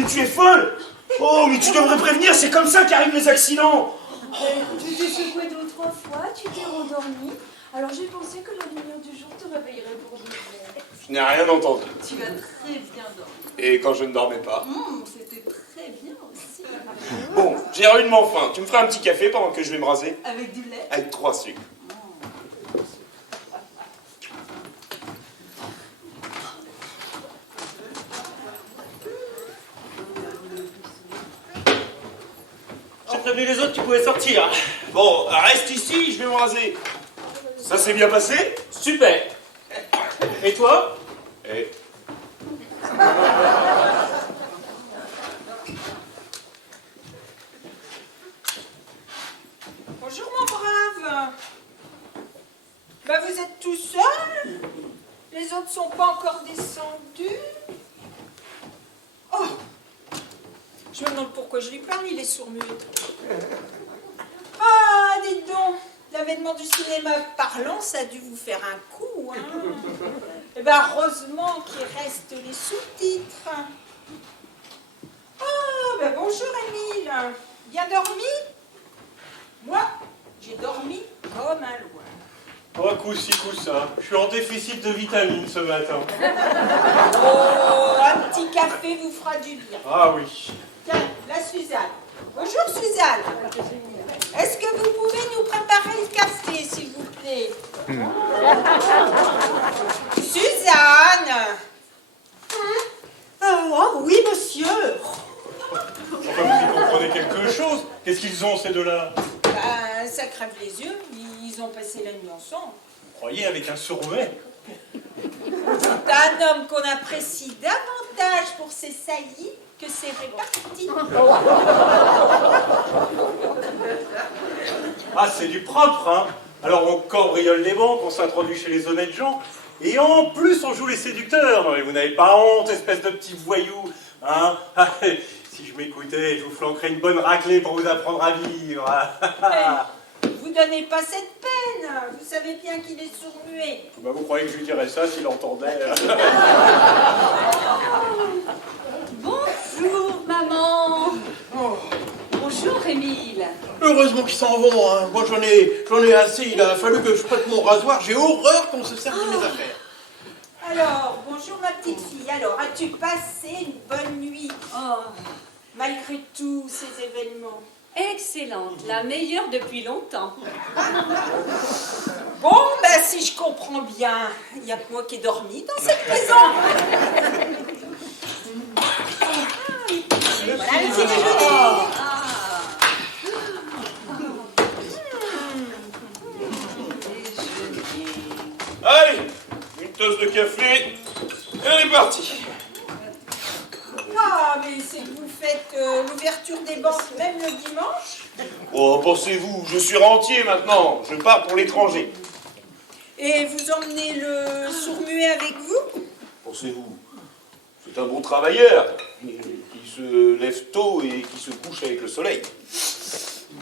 mais tu es folle! Oh, mais tu devrais prévenir, c'est comme ça qu'arrivent les accidents! Tu t'es secoué 2 ou 3 fois, tu t'es rendormi. Alors j'ai pensé que la lumière du jour te réveillerait pour de vrai. Je n'ai rien entendu. Tu as très bien dormi. Et quand je ne dormais pas? C'était très bien aussi. Bon, j'ai rudement faim. Tu me feras un petit café pendant que je vais me raser? Avec du lait? Avec 3 sucres. J'ai prévenu les autres, tu pouvais sortir. Bon, reste ici, je vais me raser. Ça s'est bien passé? Super. Et toi? Eh. Bonjour mon brave. Bah vous êtes tout seul? Les autres sont pas encore descendus? Oh! Je me demande pourquoi je lui parle, il est sourd-muet. Ah, dites donc, l'avènement du cinéma parlant, ça a dû vous faire un coup, hein? Eh ben heureusement qu'il reste les sous-titres. Ah, ben bonjour Émile. Bien dormi? Moi, j'ai dormi comme un loin. Oh, coup-ci, coup-ça. Je suis en déficit de vitamines ce matin. Oh, un petit café vous fera du bien. Ah oui. Tiens, la Suzanne. Bonjour Suzanne. Est-ce que vous pouvez nous préparer le café, s'il vous plaît? Suzanne. Oh oui, monsieur. Enfin, vous y comprenez quelque chose. Qu'est-ce qu'ils ont, ces deux-là? Ben, ça crève les yeux. Ils ont passé la nuit ensemble. Vous croyez, avec un sourd-muet? C'est un homme qu'on apprécie davantage pour ses saillies que ses réparties. Ah, c'est du propre, hein. Alors, on cambriole les banques, on s'introduit chez les honnêtes gens, et en plus, on joue les séducteurs. Non, mais vous n'avez pas honte, espèce de petit voyou, hein. Si je m'écoutais, je vous flanquerais une bonne raclée pour vous apprendre à vivre. Vous donnez pas cette peine. Vous savez bien qu'il est sourd-muet. Bah, vous croyez que je lui dirais ça s'il entendait? Bonjour maman. Bonjour Émile. Heureusement qu'ils s'en vont, hein. Moi j'en ai assez, il a fallu que je prête mon rasoir, j'ai horreur qu'on se serve de mes affaires. Alors, bonjour ma petite fille. Alors, as-tu passé une bonne nuit? Oh, Malgré tous ces événements. excellente, la meilleure depuis longtemps. Bon, ben si je comprends bien, il n'y a que moi qui ai dormi dans cette maison. Voilà le petit déjeuner. Allez, une tasse de café, et on est parti. Ah, mais c'est que vous faites l'ouverture des banques même le dimanche? Oh, pensez-vous, je suis rentier maintenant, je pars pour l'étranger. Et vous emmenez le sourd-muet avec vous? Pensez-vous, c'est un bon travailleur, qui se lève tôt et qui se couche avec le soleil.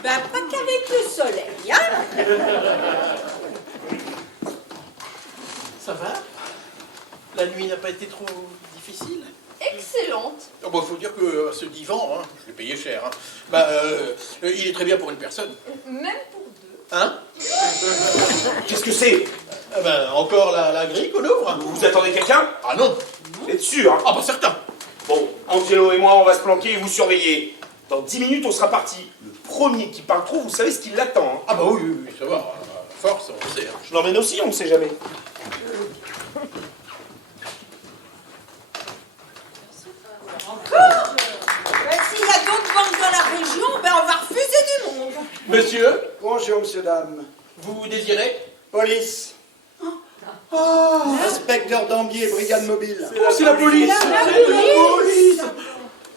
Ben, pas qu'avec le soleil, hein? Ça va? La nuit n'a pas été trop difficile? Excellente. Oh, bah, faut dire que ce divan, hein, je l'ai payé cher, hein. Il est très bien pour une personne. Même pour 2. Hein? Qu'est-ce que c'est? Ah ben, encore la grille qu'on ouvre? Vous attendez quelqu'un? Ah non. Vous êtes sûr, hein? Ah bah certain. Bon, Angelo et moi, on va se planquer et vous surveiller. Dans 10 minutes, on sera parti. Le premier qui parle trop, vous savez ce qui l'attend, hein? Ah bah oui, ça va. Force, on sait. Hein. Je l'emmène aussi, on ne sait jamais. Ben, s'il y a d'autres banques dans la région, ben, on va refuser du monde. Monsieur, Bonjour, monsieur, dame. vous désirez? Police. Inspecteur d'Ambier, brigade mobile. Oh, c'est la police. La police.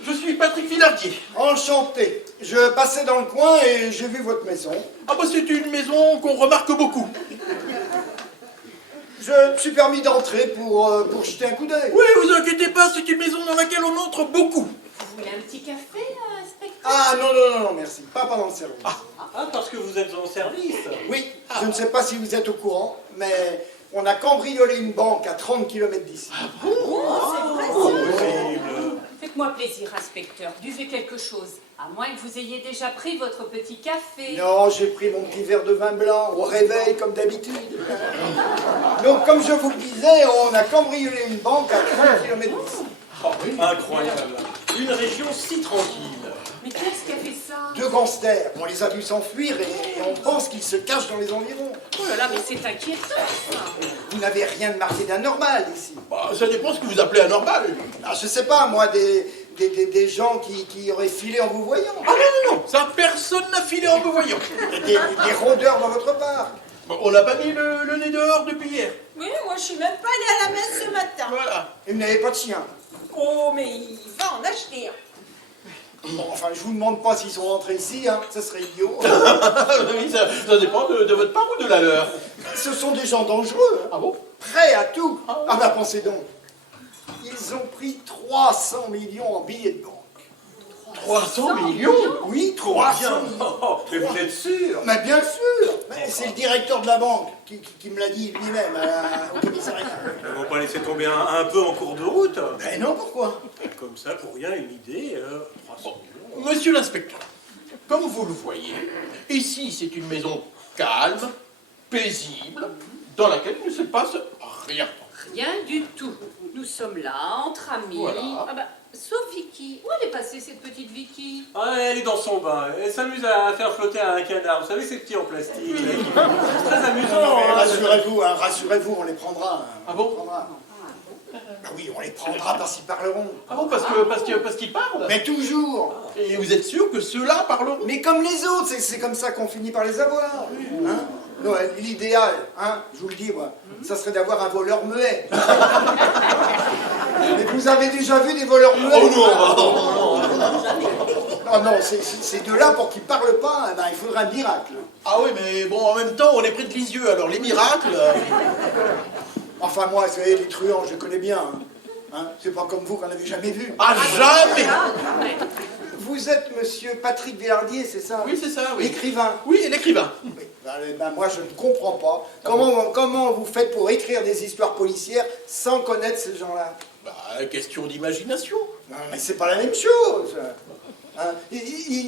Je suis Patrick Villardier. Enchanté. Je passais dans le coin et j'ai vu votre maison. Ah bah c'est une maison qu'on remarque beaucoup. Je me suis permis d'entrer pour jeter un coup d'œil. Oui, vous inquiétez pas, c'est une maison dans laquelle on entre beaucoup. Vous voulez un petit café, inspecteur? Ah non, non, non, non, merci. Pas pendant le service. Ah, parce que vous êtes en service. Oui, je ne sais pas si vous êtes au courant, mais on a cambriolé une banque à 30 km d'ici. Oh, c'est vrai, ça. Horrible. Mais Faites-moi plaisir, inspecteur. Buvez quelque chose. À moins que vous ayez déjà pris votre petit café. Non, j'ai pris mon petit verre de vin blanc au réveil, comme d'habitude. Donc, comme je vous le disais, on a cambriolé une banque à 30 km d'ici. Oh, incroyable. Une région si tranquille. Mais qui est-ce qui a fait ça? Deux gangsters, on les a vus s'enfuir et on pense qu'ils se cachent dans les environs. Oh là là, mais c'est inquiétant, ça. Vous n'avez rien de marqué d'anormal ici. Bah, ça dépend ce que vous appelez anormal. Ah, je sais pas, moi, des gens qui auraient filé en vous voyant. Ah non, ça, personne n'a filé en me voyant. Des rôdeurs dans votre parc. Bon, on n'a pas mis le nez dehors depuis hier. Oui, moi je suis même pas allée à la messe ce matin. Voilà. Et vous n'avez pas de chien. Oh, mais il va en acheter un. Bon, enfin, je vous demande pas s'ils sont rentrés ici, hein, ça serait idiot. Oui, ça dépend de votre part ou de la leur. Ce sont des gens dangereux, hein, Ah bon? prêts à tout. Ah bah pensez donc, ils ont pris 300 millions en billets de banque. 300 millions? Oui, Trop 300 bien. millions. Mais vous êtes sûr? Mais bien sûr, mais c'est le directeur de la banque qui me l'a dit lui-même au commissariat. Ils vont pas laisser tomber un peu en cours de route. Ben non, pourquoi? Comme ça, pour rien, une idée. 300 millions. Monsieur l'inspecteur, comme vous le voyez, ici c'est une maison calme, paisible, dans laquelle il ne se passe rien. Rien du tout. Nous sommes là, entre amis. Voilà. Ah bah, sauf Vicky. Où elle est passée, cette petite Vicky? Ah, elle est dans son bain. Elle s'amuse à faire flotter un canard. Vous savez, ces petits en plastique. C'est très amusant. Non, mais hein. rassurez-vous, hein, rassurez-vous, on les prendra. Hein. Ah bon? On les prendra. Ben oui, on les prendra parce qu'ils parleront. Ah bon, parce qu'ils parlent? Mais toujours. Et vous êtes sûr que ceux-là parleront? Mais comme les autres, c'est comme ça qu'on finit par les avoir. Hein? Non, l'idéal, hein, je vous le dis, moi, ça serait d'avoir un voleur muet. Mais vous avez déjà vu des voleurs muets? Oh non, Ah non, ces deux-là, pour qu'ils parlent pas, eh ben, il faudrait un miracle. Ah oui, mais bon, en même temps, on est près de Lisieux, alors les miracles... Enfin, moi, vous savez, les truands, je les connais bien. Hein? C'est pas comme vous qu'on n'avez jamais vu. Ah, jamais! Vous êtes monsieur Patrick Villardier, c'est ça? Oui, c'est ça, oui. L'écrivain. Oui, l'écrivain. Oui. Ben, moi, je ne comprends pas. Comment vous faites pour écrire des histoires policières sans connaître ces gens-là? Bah, question d'imagination. Non, mais c'est pas la même chose. Hein?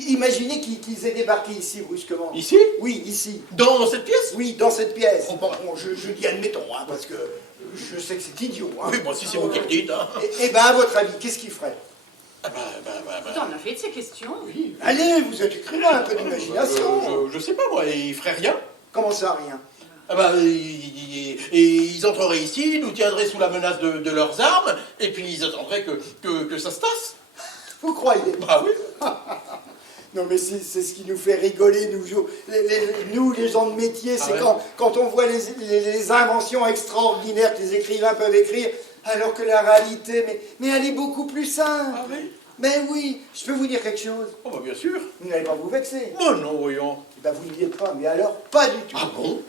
Imaginez qu'ils aient débarqué ici brusquement. Ici? Oui, ici. Dans cette pièce? Oui, dans cette pièce. Oh, bon. Bon, je dis admettons, hein, parce que je sais que c'est idiot. Hein. Oui, bon, si c'est vous qui le dites, hein. Et ben, à votre avis, qu'est-ce qu'ils feraient? Ah Vous en avez de ces questions? oui. Allez, vous êtes écrivain, un peu d'imagination. Je sais pas, moi, ils feraient rien. Comment ça, rien? Ah bah, ils entreraient ici, nous tiendraient sous la menace de leurs armes, et puis ils attendraient que ça se tasse. Vous croyez? Bah oui. Non, mais c'est ce qui nous fait rigoler, nous, les gens de métier, c'est ouais. quand on voit les inventions extraordinaires que les écrivains peuvent écrire, alors que la réalité, mais elle est beaucoup plus simple. Ah oui? Ben oui, je peux vous dire quelque chose. Oh bah bien sûr. Vous n'allez pas vous vexer. Oh non, voyons. Ben vous ne dites pas, mais alors, pas du tout. Ah bon?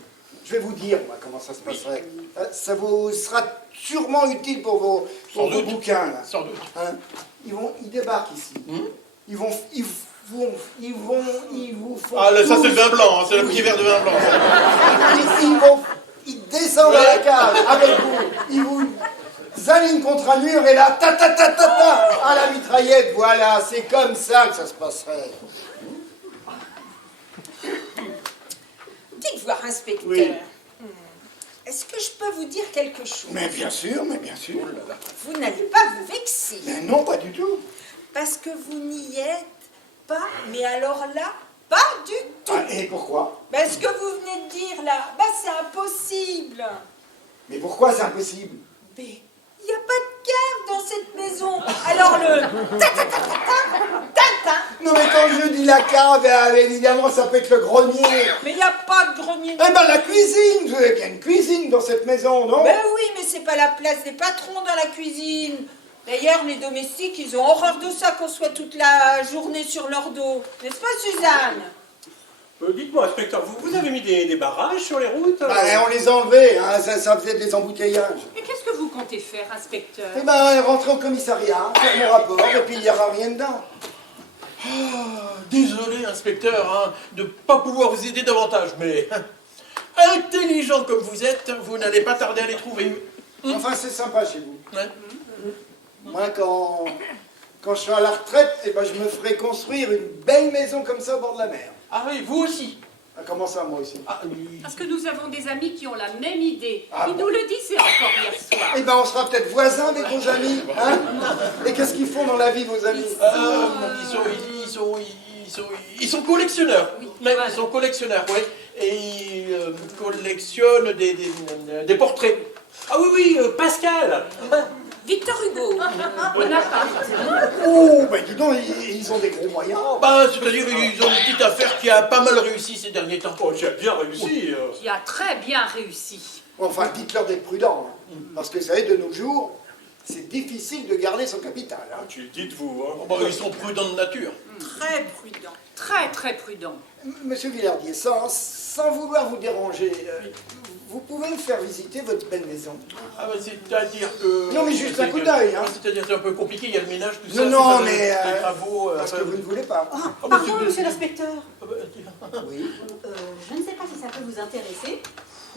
Je vais vous dire, moi, comment ça se passerait. Ça vous sera sûrement utile pour vos Sans doute. bouquins, là. Sans doute. Hein? Ils débarquent ici. Ils vous font. Ah, là, ça tous- c'est le vin blanc, hein, c'est le petit verre de vin blanc. ça. Ils descendent à la cave avec vous. Ils vous alignent contre un mur et là, à la mitraillette. Voilà, c'est comme ça que ça se passerait. Dites voir, inspecteur. Oui. Est-ce que je peux vous dire quelque chose? Mais bien sûr. Vous n'allez pas vous vexer. Mais non, pas du tout. Parce que vous n'y êtes pas, mais alors là, pas du tout. Ah, et pourquoi? Ben, ce que vous venez de dire là, ben, c'est impossible. Mais pourquoi c'est impossible? Mais il n'y a pas de cave dans cette maison. Alors le ta-ta-ta-ta-ta, Non, mais quand je dis la cave, évidemment, ça peut être le grenier. mais il n'y a pas de grenier. Eh ben, la cuisine. Vous avez bien une cuisine dans cette maison, non? Ben oui, mais c'est pas la place des patrons dans la cuisine. D'ailleurs, les domestiques, ils ont horreur de ça qu'on soit toute la journée sur leur dos. N'est-ce pas, Suzanne? Dites-moi, inspecteur, vous avez mis des barrages sur les routes? Bah, on les a enlevés, hein, ça faisait des embouteillages. Mais qu'est-ce que vous comptez faire, inspecteur? Eh ben, rentrer au commissariat, faire mon rapport, et puis il n'y aura rien dedans. Ah, désolé, inspecteur, hein, de ne pas pouvoir vous aider davantage, mais intelligent comme vous êtes, vous n'allez pas tarder à les trouver. Enfin, c'est sympa chez vous. Ouais. Moi, quand quand je serai à la retraite, eh ben, je me ferai construire une belle maison comme ça au bord de la mer. Ah oui, vous aussi. Ah, comment ça, moi aussi? Ah, oui. Parce que nous avons des amis qui ont la même idée. Ah Ils bon. nous le disaient encore hier soir. Eh ben, on sera peut-être voisins avec vos amis, hein? Et qu'est-ce qu'ils font dans la vie, vos amis? Ils sont collectionneurs. Oui, Ouais, voilà. ils sont collectionneurs, oui. Et ils collectionnent des portraits. Ah oui, oui, Pascal. Victor Hugo, Bonaparte. Oh, ben dis donc, ils ont des gros moyens. Bah, c'est-à-dire, ils ont une petite affaire qui a pas mal réussi ces derniers temps. Oh, j'ai bien réussi. Qui a très bien réussi. Enfin, dites-leur d'être prudents, hein. Parce que, vous savez, de nos jours, c'est difficile de garder son capital, hein. Tu le dites, vous. Hein. Oh, bah, ils sont prudents de nature. Très prudent. Très, très prudent. Monsieur Villardier, sans vouloir vous déranger, vous pouvez me faire visiter votre belle maison? Ah bah, c'est-à-dire que... Non, mais juste un coup d'œil, hein. C'est-à-dire que c'est un peu compliqué, il y a le ménage, tout ça. Non, non, c'est pas mais... les travaux... parce que vous ne voulez pas. Ah, bah, Pardon, c'est- monsieur l'inspecteur. Ah, bah, Oui. Je ne sais pas si ça peut vous intéresser,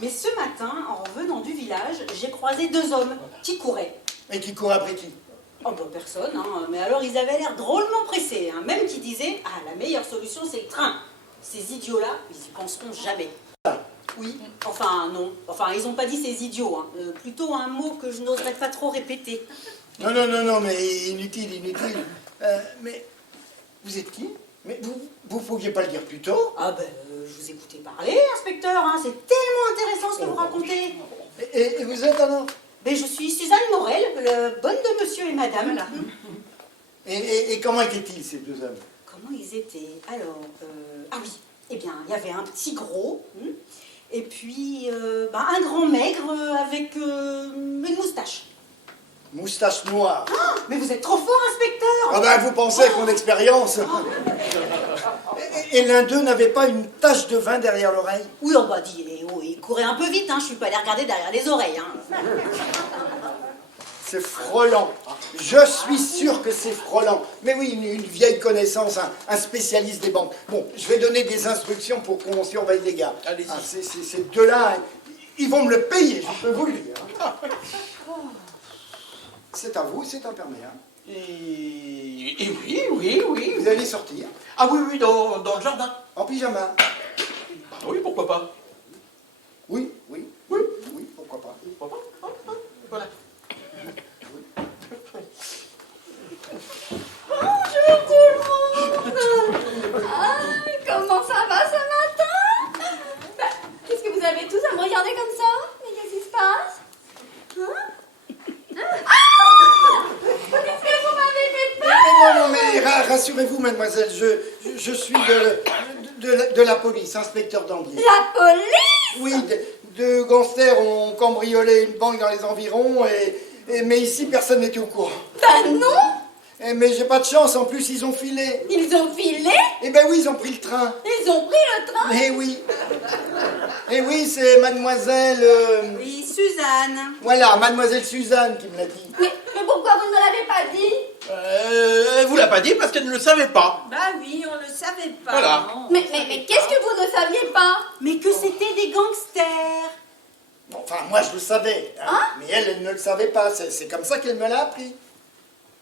mais ce matin, en revenant du village, j'ai croisé deux hommes qui couraient. Et qui court après qui? Oh ben personne, hein. Mais alors ils avaient l'air drôlement pressés, hein. Même qui disaient « Ah, la meilleure solution, c'est le train ». Ces idiots-là, ils y penseront jamais. Oui, enfin non, enfin ils n'ont pas dit ces idiots, hein. Plutôt un mot que je n'oserais pas trop répéter. Non, non, non, non, mais inutile, inutile. Mais vous êtes qui? Mais vous pouviez pas le dire plus tôt? Ah ben, je vous écoutais parler, inspecteur, hein. C'est tellement intéressant ce que vous racontez. Et vous êtes alors? Ben, je suis Suzanne Morel, le bonne de monsieur et madame. Là. Et comment étaient-ils, ces deux hommes? Comment ils étaient? Alors, ah oui, eh bien, il y avait un petit gros, et puis un grand maigre avec une moustache. Moustache noire. Mais vous êtes trop fort, inspecteur! Ah ben, vous pensez avec mon expérience. Et l'un d'eux n'avait pas une tache de vin derrière l'oreille? Oui, on va dire, il courait un peu vite, hein, je suis pas allée regarder derrière les oreilles. Hein. C'est frôlant. Je suis sûr que c'est frôlant. Mais oui, une vieille connaissance, un spécialiste des banques. Bon, je vais donner des instructions pour qu'on surveille les gars. Allez-y. Ah, ces deux-là, ils vont me le payer, je peux vous le dire. C'est à vous, c'est un permis. Hein. Et oui. Vous allez sortir, Ah oui, oui, dans le jardin. en pyjama. Ah oui, pourquoi pas. Oui, pourquoi pas. Voilà. Bonjour tout le monde. Ah, comment ça va ce matin? Qu'est-ce que vous avez tous à me regarder comme ça? Mais qu'est-ce qui se passe? Hein? Ah! Qu'est-ce que vous m'avez fait peur? Non, mais rassurez-vous, mademoiselle, je suis de la police, inspecteur d'Anguille. La police? Oui, deux gangsters ont cambriolé une banque dans les environs, mais ici, personne n'était au courant. Ben non. Mais j'ai pas de chance, en plus, ils ont filé. Ils ont filé? Eh ben oui, ils ont pris le train. Ils ont pris le train? Eh oui, c'est mademoiselle... Oui, Suzanne. Voilà, mademoiselle Suzanne qui me l'a dit. Mais pourquoi vous ne me l'avez pas dit? Elle vous l'a pas dit parce qu'elle ne le savait pas. Bah oui, on le savait pas. Voilà. non. Mais qu'est-ce que vous ne saviez pas? Mais que c'était des gangsters. Bon, enfin, moi, je le savais. Hein, mais elle ne le savait pas. C'est comme ça qu'elle me l'a appris.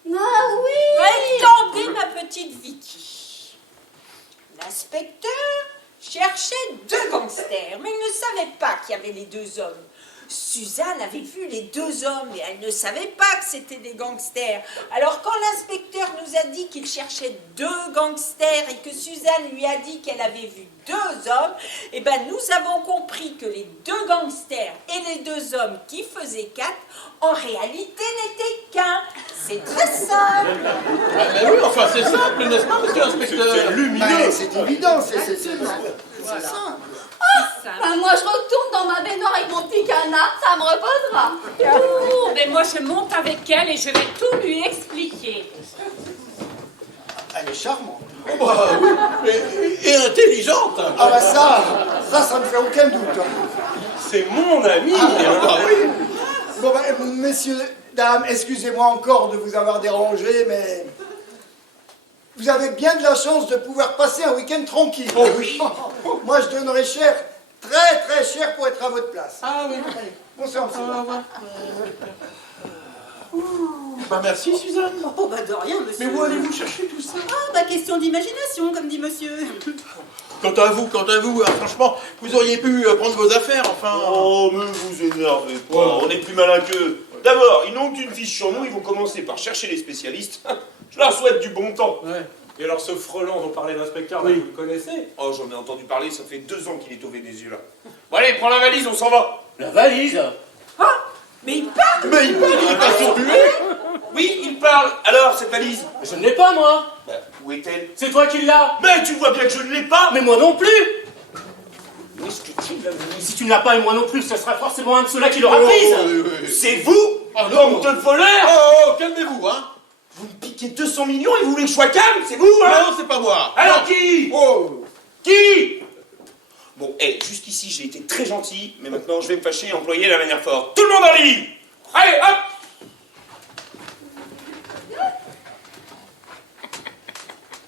Ah oui. Attendez, ma petite Vicky. L'inspecteur cherchait deux gangsters, mais il ne savait pas qu'il y avait les deux hommes. Suzanne avait vu les deux hommes, mais elle ne savait pas que c'était des gangsters. Alors quand l'inspecteur nous a dit qu'il cherchait deux gangsters et que Suzanne lui a dit qu'elle avait vu deux hommes, eh ben nous avons compris que les deux gangsters et les deux hommes qui faisaient quatre, en réalité n'étaient qu'un. C'est très simple. Ah, mais oui, enfin, c'est simple, n'est-ce pas, monsieur l'inspecteur? C'est lumineux. Ben, c'est évident, c'est Voilà. Moi je retourne dans ma baignoire avec mon petit canard, ça me reposera. Oh, mais moi je monte avec elle et je vais tout lui expliquer. Elle est charmante. Oh, bah, oui. Et intelligente. Ah bah ça ne fait aucun doute. C'est mon ami. Ah, bah oui. Bon, ben, messieurs, dames, excusez-moi encore de vous avoir dérangé, mais vous avez bien de la chance de pouvoir passer un week-end tranquille. Oh oui. Moi, je donnerais cher, très très cher pour être à votre place. Ah oui. Bonsoir, monsieur. Ah, ouais. Bah merci, Suzanne. Oh, bah de rien, monsieur. Mais où allez-vous chercher tout ça? Ah, bah question d'imagination, comme dit monsieur. Quant à vous, franchement, vous auriez pu prendre vos affaires, enfin... Oh, mais vous énervez pas, on est plus malin qu'eux. D'abord, ils n'ont qu'une fiche sur nous, ils vont commencer par chercher les spécialistes. Je leur souhaite du bon temps. Ouais. Et alors ce frelon dont parlait l'inspecteur, là, Oui. vous le connaissez? Oh, j'en ai entendu parler, ça fait 2 ans qu'il est tombé des yeux là. Bon allez, prends la valise, on s'en va. La valise? Mais il parle. Mais il parle, il est pas surbué. Oui, il parle. Alors, cette valise, Je ne l'ai pas, moi. bah, où est-elle? C'est toi qui l'as. Mais tu vois bien que je ne l'ai pas. Mais moi non plus. Où est-ce que tu l'as mis? Si tu ne l'as pas et moi non plus, ce sera forcément un de ceux-là qui l'aura prise. C'est vous, Ah non. bande de voleurs. Oh, calmez-vous, hein. Vous me piquez 200 millions et vous voulez que je sois calme, c'est vous, hein? Non, c'est pas moi. Alors qui? Oh. Qui? Bon, jusqu'ici j'ai été très gentil, mais maintenant je vais me fâcher et employer la manière forte. Tout le monde en ligne. Allez, hop.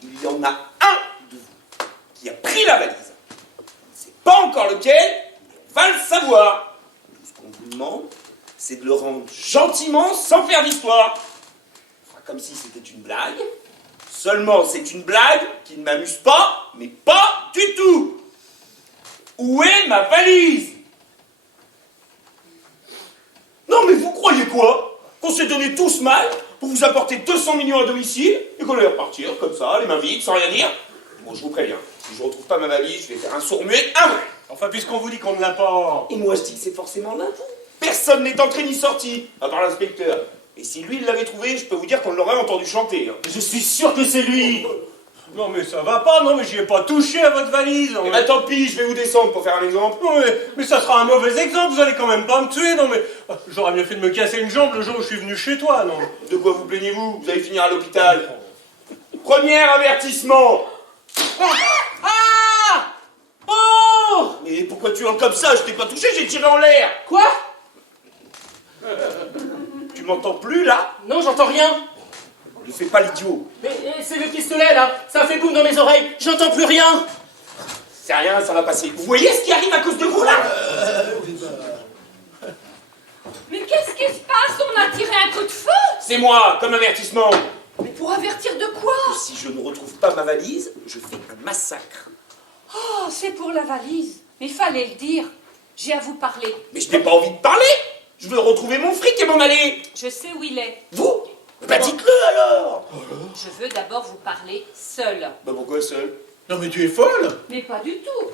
Il y en a un de vous qui a pris la valise. C'est pas encore lequel, mais on va le savoir. Ce qu'on vous demande, c'est de le rendre gentiment sans faire d'histoire. Enfin, comme si c'était une blague. Seulement, c'est une blague qui ne m'amuse pas, mais pas du tout. Où est ma valise? Non, mais vous croyez quoi? Qu'on s'est donné tous mal pour vous apporter 200 millions à domicile et qu'on allait repartir comme ça, les mains vides, sans rien dire? Bon, je vous préviens, si je retrouve pas ma valise, je vais faire un sourd-muet, un vrai. Enfin, puisqu'on vous dit qu'on ne l'a pas... Et moi, je dis que c'est forcément là. Personne n'est entré ni sorti, à part l'inspecteur. Et si lui, il l'avait trouvé, je peux vous dire qu'on l'aurait entendu chanter. Hein. Je suis sûr que c'est lui. Non mais ça va pas, non mais j'y ai pas touché à votre valise. Eh ben tant pis, je vais vous descendre pour faire un exemple. Non mais ça sera un mauvais exemple, vous allez quand même pas me tuer, non mais... J'aurais bien fait de me casser une jambe le jour où je suis venu chez toi, non? De quoi vous plaignez-vous? Vous allez finir à l'hôpital. Premier avertissement. Ah! Oh! Mais pourquoi tu hurles comme ça? Je t'ai pas touché, j'ai tiré en l'air. Quoi? Tu m'entends plus là? Non, j'entends rien. Ne fais pas l'idiot. Mais c'est le pistolet, là. Ça fait boum dans mes oreilles. J'entends plus rien. C'est rien, ça va passer. Vous voyez ce qui arrive à cause de vous là? Mais qu'est-ce qui se passe? On a tiré un coup de feu? C'est moi, comme avertissement. Mais pour avertir de quoi? Si je ne retrouve pas ma valise, je fais un massacre. Oh, c'est pour la valise. Mais fallait le dire. J'ai à vous parler. Mais je n'ai pas envie de parler. Je veux retrouver mon fric et m'en aller. Je sais où il est. Vous? Bah dites-le alors. Je veux d'abord vous parler seul. Bah pourquoi seul? Non mais tu es folle. Mais pas du tout.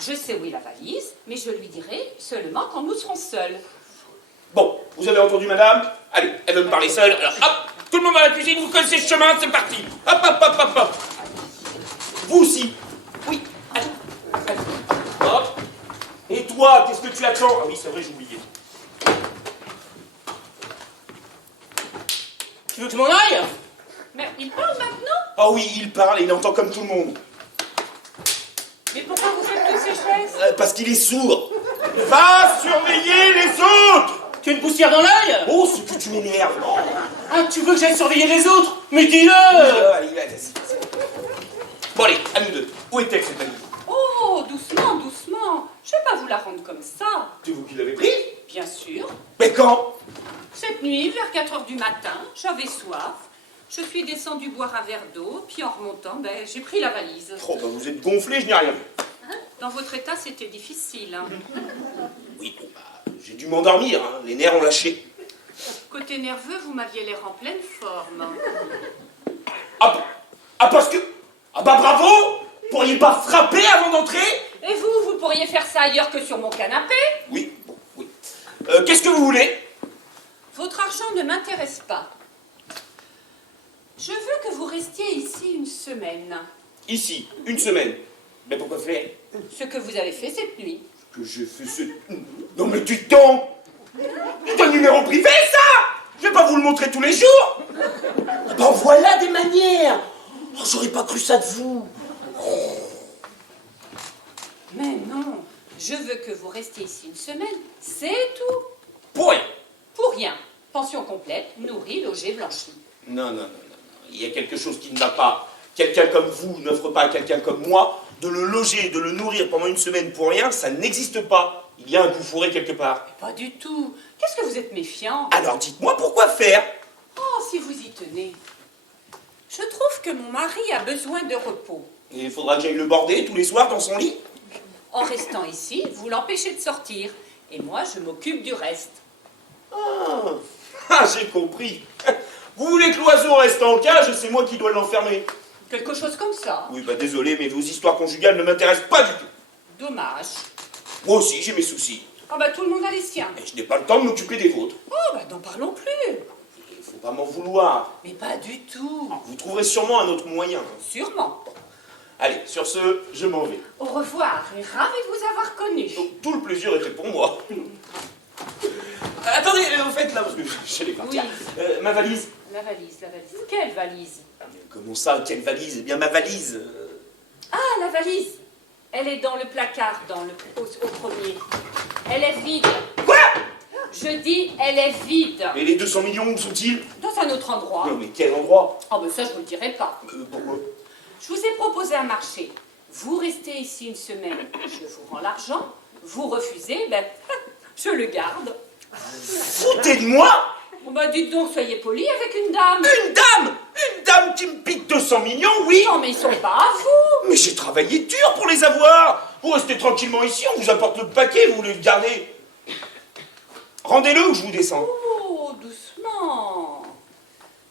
Je sais où est la valise, mais je lui dirai seulement quand nous serons seuls. Bon, vous avez entendu madame? Allez, elle veut me parler seule. Alors hop, tout le monde dans la cuisine, vous connaissez ce chemin, c'est parti. Hop, hop, hop, hop, hop. Vous aussi. Oui, allez. Allez. Hop. Et toi, qu'est-ce que tu attends? Ah oui, c'est vrai, j'ai oublié. Tu veux que je m'en aille? Mais il parle maintenant? Ah oui, il parle et il entend comme tout le monde. Mais pourquoi vous faites toutes ces choses? Parce qu'il est sourd. Va surveiller les autres. Tu as une poussière dans l'œil? Oh, c'est que tu m'énerves. Oh. Ah, tu veux que j'aille surveiller les autres? Mais dis-le! Allez, vas-y. Bon allez, à nous deux. Où est-elle cette valise? Oh, doucement, doucement. Je vais pas vous la rendre comme ça. C'est vous qui l'avez prise? Bien sûr. Mais quand? Cette nuit, vers 4 heures du matin, j'avais soif. Je suis descendue boire un verre d'eau, puis en remontant, j'ai pris la valise. Oh, bah vous êtes gonflé, je n'ai rien vu. Hein? Dans votre état, c'était difficile. Hein. Oui, bon, bah, j'ai dû m'endormir, hein. Les nerfs ont lâché. Côté nerveux, vous m'aviez l'air en pleine forme. Parce que... Ah bah bravo! Pourriez pas frapper avant d'entrer? Et vous pourriez faire ça ailleurs que sur mon canapé? Oui, bon, oui. Qu'est-ce que vous voulez? Votre argent ne m'intéresse pas. Je veux que vous restiez ici une semaine. Ici, une semaine. Mais pourquoi faire? Ce que vous avez fait cette nuit. Que j'ai fait ce... Non mais du temps! C'est un numéro privé, ça! Je vais pas vous le montrer tous les jours! Ben voilà des manières! Oh, j'aurais pas cru ça de vous! Mais non, je veux que vous restiez ici une semaine, c'est tout. Pour rien! Pour rien. Pension complète, nourrie, logée, blanchie. Non. Il y a quelque chose qui ne va pas. Quelqu'un comme vous n'offre pas à quelqu'un comme moi de le loger, de le nourrir pendant une semaine pour rien, ça n'existe pas. Il y a un coup fourré quelque part. Pas du tout. Qu'est-ce que vous êtes méfiant? Alors dites-moi pourquoi faire? Oh, si vous y tenez. Je trouve que mon mari a besoin de repos. Et il faudra que j'aille le border tous les soirs dans son lit? En restant ici, vous l'empêchez de sortir. Et moi, je m'occupe du reste. Ah, j'ai compris. Vous voulez que l'oiseau reste en cage et c'est moi qui dois l'enfermer? Quelque chose comme ça. Oui, bah désolé, mais vos histoires conjugales ne m'intéressent pas du tout. Dommage. Moi aussi, j'ai mes soucis. Ah bah tout le monde a les siens. Et je n'ai pas le temps de m'occuper des vôtres. Oh bah n'en parlons plus. Il faut pas m'en vouloir. Mais pas du tout. Vous trouverez sûrement un autre moyen. Sûrement. Allez, sur ce, je m'en vais. Au revoir et ravi de vous avoir connu. Donc, tout le plaisir était pour moi. Attendez, en fait, là, parce que j'allais partir. Oui. Ma valise. La valise, la valise. Quelle valise? Comment ça, quelle valise? Eh bien, ma valise. Ah, la valise. Elle est dans le placard, au premier. Elle est vide. Quoi? Je dis, elle est vide. Et les 200 millions, où sont-ils? Dans un autre endroit. Non, mais quel endroit? Oh, ben ça, je vous le dirai pas. Pourquoi? Je vous ai proposé un marché. Vous restez ici une semaine, je vous rends l'argent. Vous refusez, ben, je le garde. Foutez de moi? Bon, ben, dites donc, soyez poli avec une dame. Une dame? Une dame qui me pique 200 millions, oui? Non, mais ils sont pas à vous. Mais j'ai travaillé dur pour les avoir. Vous restez tranquillement ici, on vous apporte le paquet, vous voulez le garder. Rendez-le ou je vous descends. Oh, doucement.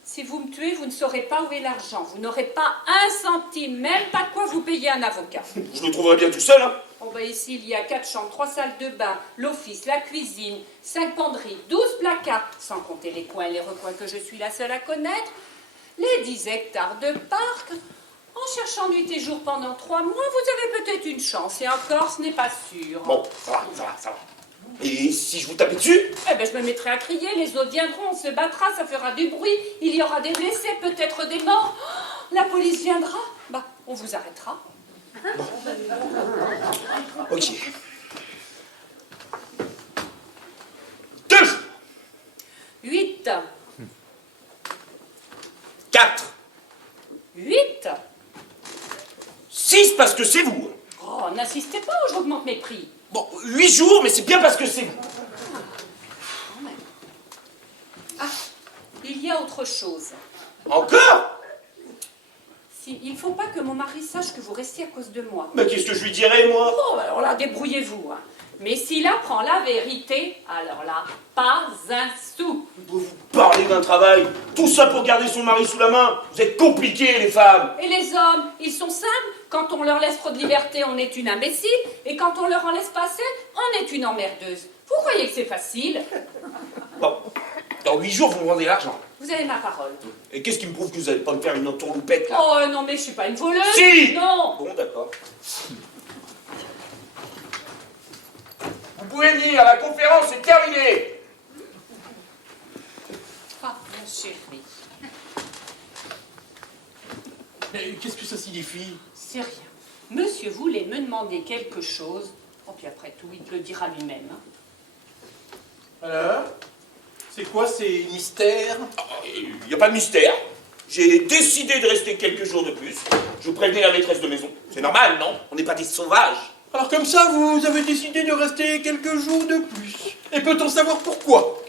Si vous me tuez, vous ne saurez pas où est l'argent. Vous n'aurez pas un centime, même pas de quoi vous payer un avocat. Je le trouverai bien tout seul, hein. Bon, ben ici, il y a 4 chambres, 3 salles de bain, l'office, la cuisine, 5 penderies, 12 placards, sans compter les coins et les recoins que je suis la seule à connaître, les 10 hectares de parc. En cherchant nuit et jour pendant 3 mois, vous avez peut-être une chance. Et encore, ce n'est pas sûr. Bon, ça va, ça va, ça va. Et si je vous tapais dessus? Eh ben, je me mettrai à crier, les autres viendront, on se battra, ça fera du bruit, il y aura des blessés, peut-être des morts. Oh, la police viendra, bah, on vous arrêtera. Ok. 2 jours. 8, 4. 8. 6 parce que c'est vous. Oh, n'insistez pas ou j'augmente mes prix. Bon, 8 jours, mais c'est bien parce que c'est vous. Quand même. Ah, il y a autre chose. Encore? Si, il ne faut pas que mon mari sache que vous restiez à cause de moi. Mais qu'est-ce que je lui dirais, moi? Oh, alors là, débrouillez-vous. Hein. Mais s'il apprend la vérité, alors là, pas un sou. Vous parlez d'un travail, tout ça pour garder son mari sous la main. Vous êtes compliqués, les femmes. Et les hommes, ils sont simples. Quand on leur laisse trop de liberté, on est une imbécile. Et quand on leur en laisse passer, on est une emmerdeuse. Vous croyez que c'est facile? Bon, dans 8 jours, vous me rendez l'argent. Vous avez ma parole. Et qu'est-ce qui me prouve que vous n'allez pas me faire une entourloupette, là? Oh non, mais je suis pas une voleuse. Si! Non. Bon, d'accord. Vous pouvez venir, la conférence est terminée. Ah, mon chéri. Mais qu'est-ce que ça signifie? C'est rien. Monsieur voulait me demander quelque chose. Oh, puis après tout, il te le dira lui-même. Hein. Alors? C'est quoi ces mystères? Il n'y a pas de mystère. J'ai décidé de rester quelques jours de plus. Je vous prévenais la maîtresse de maison. C'est normal, non? On n'est pas des sauvages. Alors comme ça, vous avez décidé de rester quelques jours de plus. Et peut-on savoir pourquoi?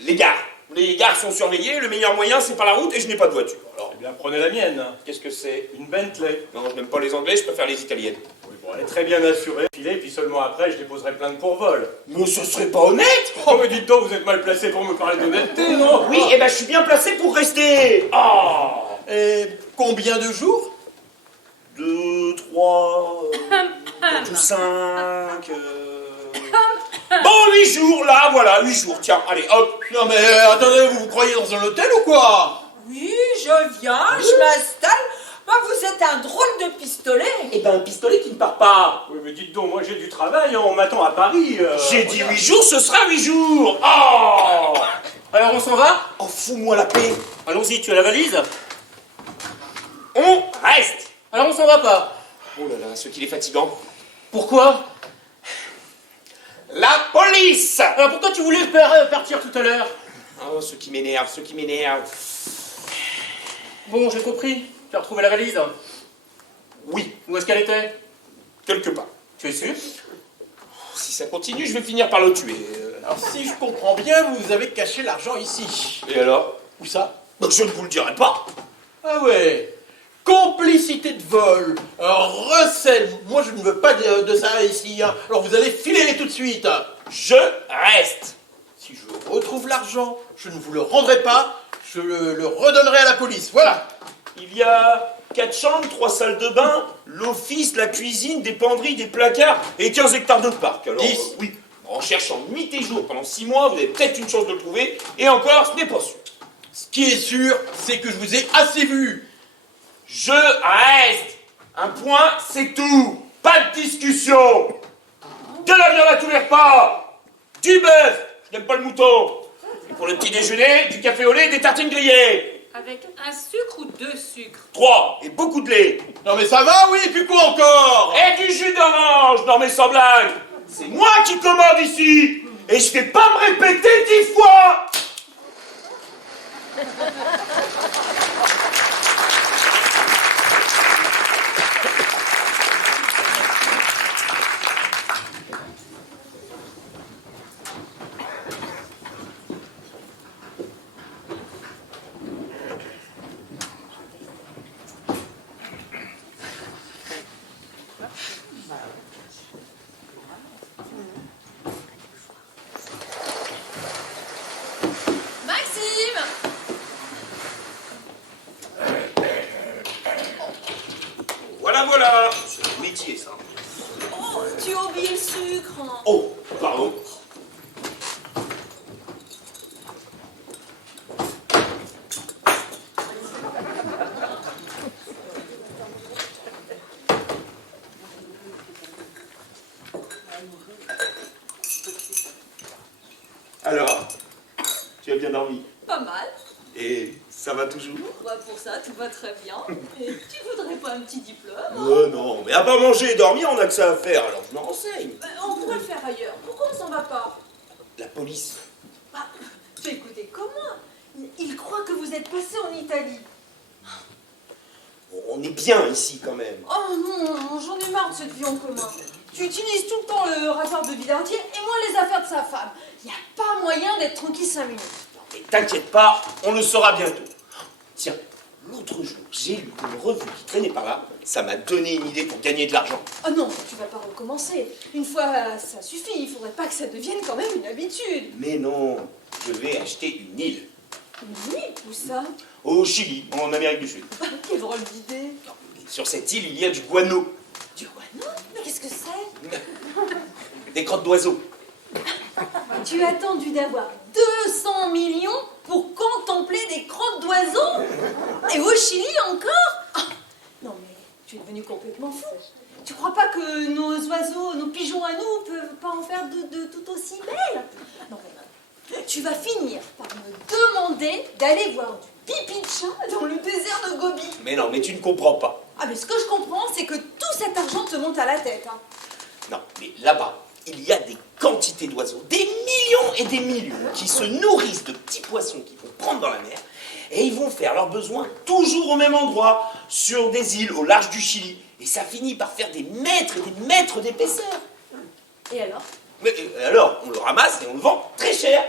Les gares. Les gares sont surveillées. Le meilleur moyen, c'est par la route et je n'ai pas de voiture. Alors, Eh bien, prenez la mienne. qu'est-ce que c'est? Une Bentley. Non, je n'aime pas les Anglais, je préfère les Italiennes. Oui, bon, elle est très bien assurée, filée, puis seulement après, je déposerai plainte pour vol. Mais ce serait pas honnête! Oh, mais dites donc, vous êtes mal placé pour me parler d'honnêteté, non? Oui, et ben je suis bien placé pour rester. Oh! Et combien de jours? 2, 3, 5. Bon, 8 jours, là, voilà, 8 jours. Tiens, allez, hop. Non mais attendez, vous vous croyez dans un hôtel ou quoi? Oui, je viens, je m'installe. Bah, vous êtes un drôle de pistolet. Eh ben, un pistolet qui ne part pas. Oui, mais dites donc, moi j'ai du travail, hein, on m'attend à Paris. J'ai dit 8 jours, ce sera 8 jours. Oh! Alors on s'en va? Oh, fous-moi la paix. Allons-y, tu as la valise? On reste. Alors on s'en va pas. Oh là là, ce qu'il est fatigant. Pourquoi? La police! Alors pourquoi tu voulais partir tout à l'heure? Oh, ce qui m'énerve, ce qui m'énerve. Bon, j'ai compris. Tu as retrouvé la valise? Oui, Où est-ce qu'elle était? quelque part. Tu es sûr? Si ça continue, je vais finir par le tuer. Alors si je comprends bien, vous avez caché l'argent ici. Et alors? Où ça? Je ne vous le dirai pas. Ah ouais. Complicité de vol, recel. Moi, je ne veux pas de ça ici. Hein. Alors, vous allez filer tout de suite. Je reste. Si je retrouve l'argent, je ne vous le rendrai pas. Je le redonnerai à la police. Voilà. Il y a 4 chambres, 3 salles de bain, l'office, la cuisine, des penderies, des placards et 15 hectares de parc. Alors, 10. Oui, en cherchant nuit et jour pendant 6 mois, vous avez peut-être une chance de le trouver. Et encore, ce n'est pas sûr. Ce qui est sûr, c'est que je vous ai assez vu. Je reste. Un point, c'est tout. Pas de discussion. De la viande à tous les repas. Du bœuf. Je n'aime pas le mouton. Et pour le petit déjeuner, du café au lait et des tartines grillées. Avec un sucre ou 2 sucres? 3. Et beaucoup de lait. Non mais ça va, oui, et puis quoi encore? Et du jus d'orange. Non mais sans blague. C'est moi qui commande ici. Et je vais pas me répéter 10 fois. Maxime! Voilà, voilà. C'est le métier, ça. Oh, tu as oublié le sucre. Oh, pardon. Alors, tu as bien dormi? Pas mal. Et ça va toujours? Ouais, pour ça, tout va très bien. Et tu voudrais pas un petit diplôme? Non, mais à part manger et dormir, on a que ça à faire, alors je me renseigne. On pourrait le faire ailleurs. Pourquoi on s'en va pas? La police. Bah, fais écouter comment? Il croit que vous êtes passé en Italie. On est bien ici quand même. Oh non, j'en ai marre de cette vie en commun. Tu utilises tout le temps le rapport de Villardier et moi les affaires de sa femme. Il n'y a pas moyen d'être tranquille 5 minutes. Et t'inquiète pas, on le saura bientôt. Tiens, l'autre jour, j'ai lu une revue qui traînait par là. Ça m'a donné une idée pour gagner de l'argent. Oh non, tu vas pas recommencer. Une fois, ça suffit. Il faudrait pas que ça devienne quand même une habitude. Mais non, je vais acheter une île. Oui, où ça? Au Chili, en Amérique du Sud. Quelle drôle d'idée. Sur cette île, il y a du guano. Du guano? Mais qu'est-ce que c'est? Des crottes d'oiseaux. Tu as attendu d'avoir 200 millions pour contempler des crottes d'oiseaux? Et au Chili encore? Ah, non mais tu es devenu complètement fou. Tu crois pas que nos oiseaux, nos pigeons à nous, peuvent pas en faire de tout aussi belles? Non mais tu vas finir par me demander d'aller voir du pipi de chat dans le désert de Gobi. Mais non, mais tu ne comprends pas. Ah mais ce que je comprends, c'est que tout cet argent te monte à la tête. Hein. Non, mais là-bas, il y a des quantités d'oiseaux, des millions et des millions, qui se nourrissent de petits poissons qu'ils vont prendre dans la mer, et ils vont faire leurs besoins toujours au même endroit, sur des îles au large du Chili. Et ça finit par faire des mètres d'épaisseur. Et alors? Mais alors, on le ramasse et on le vend très cher.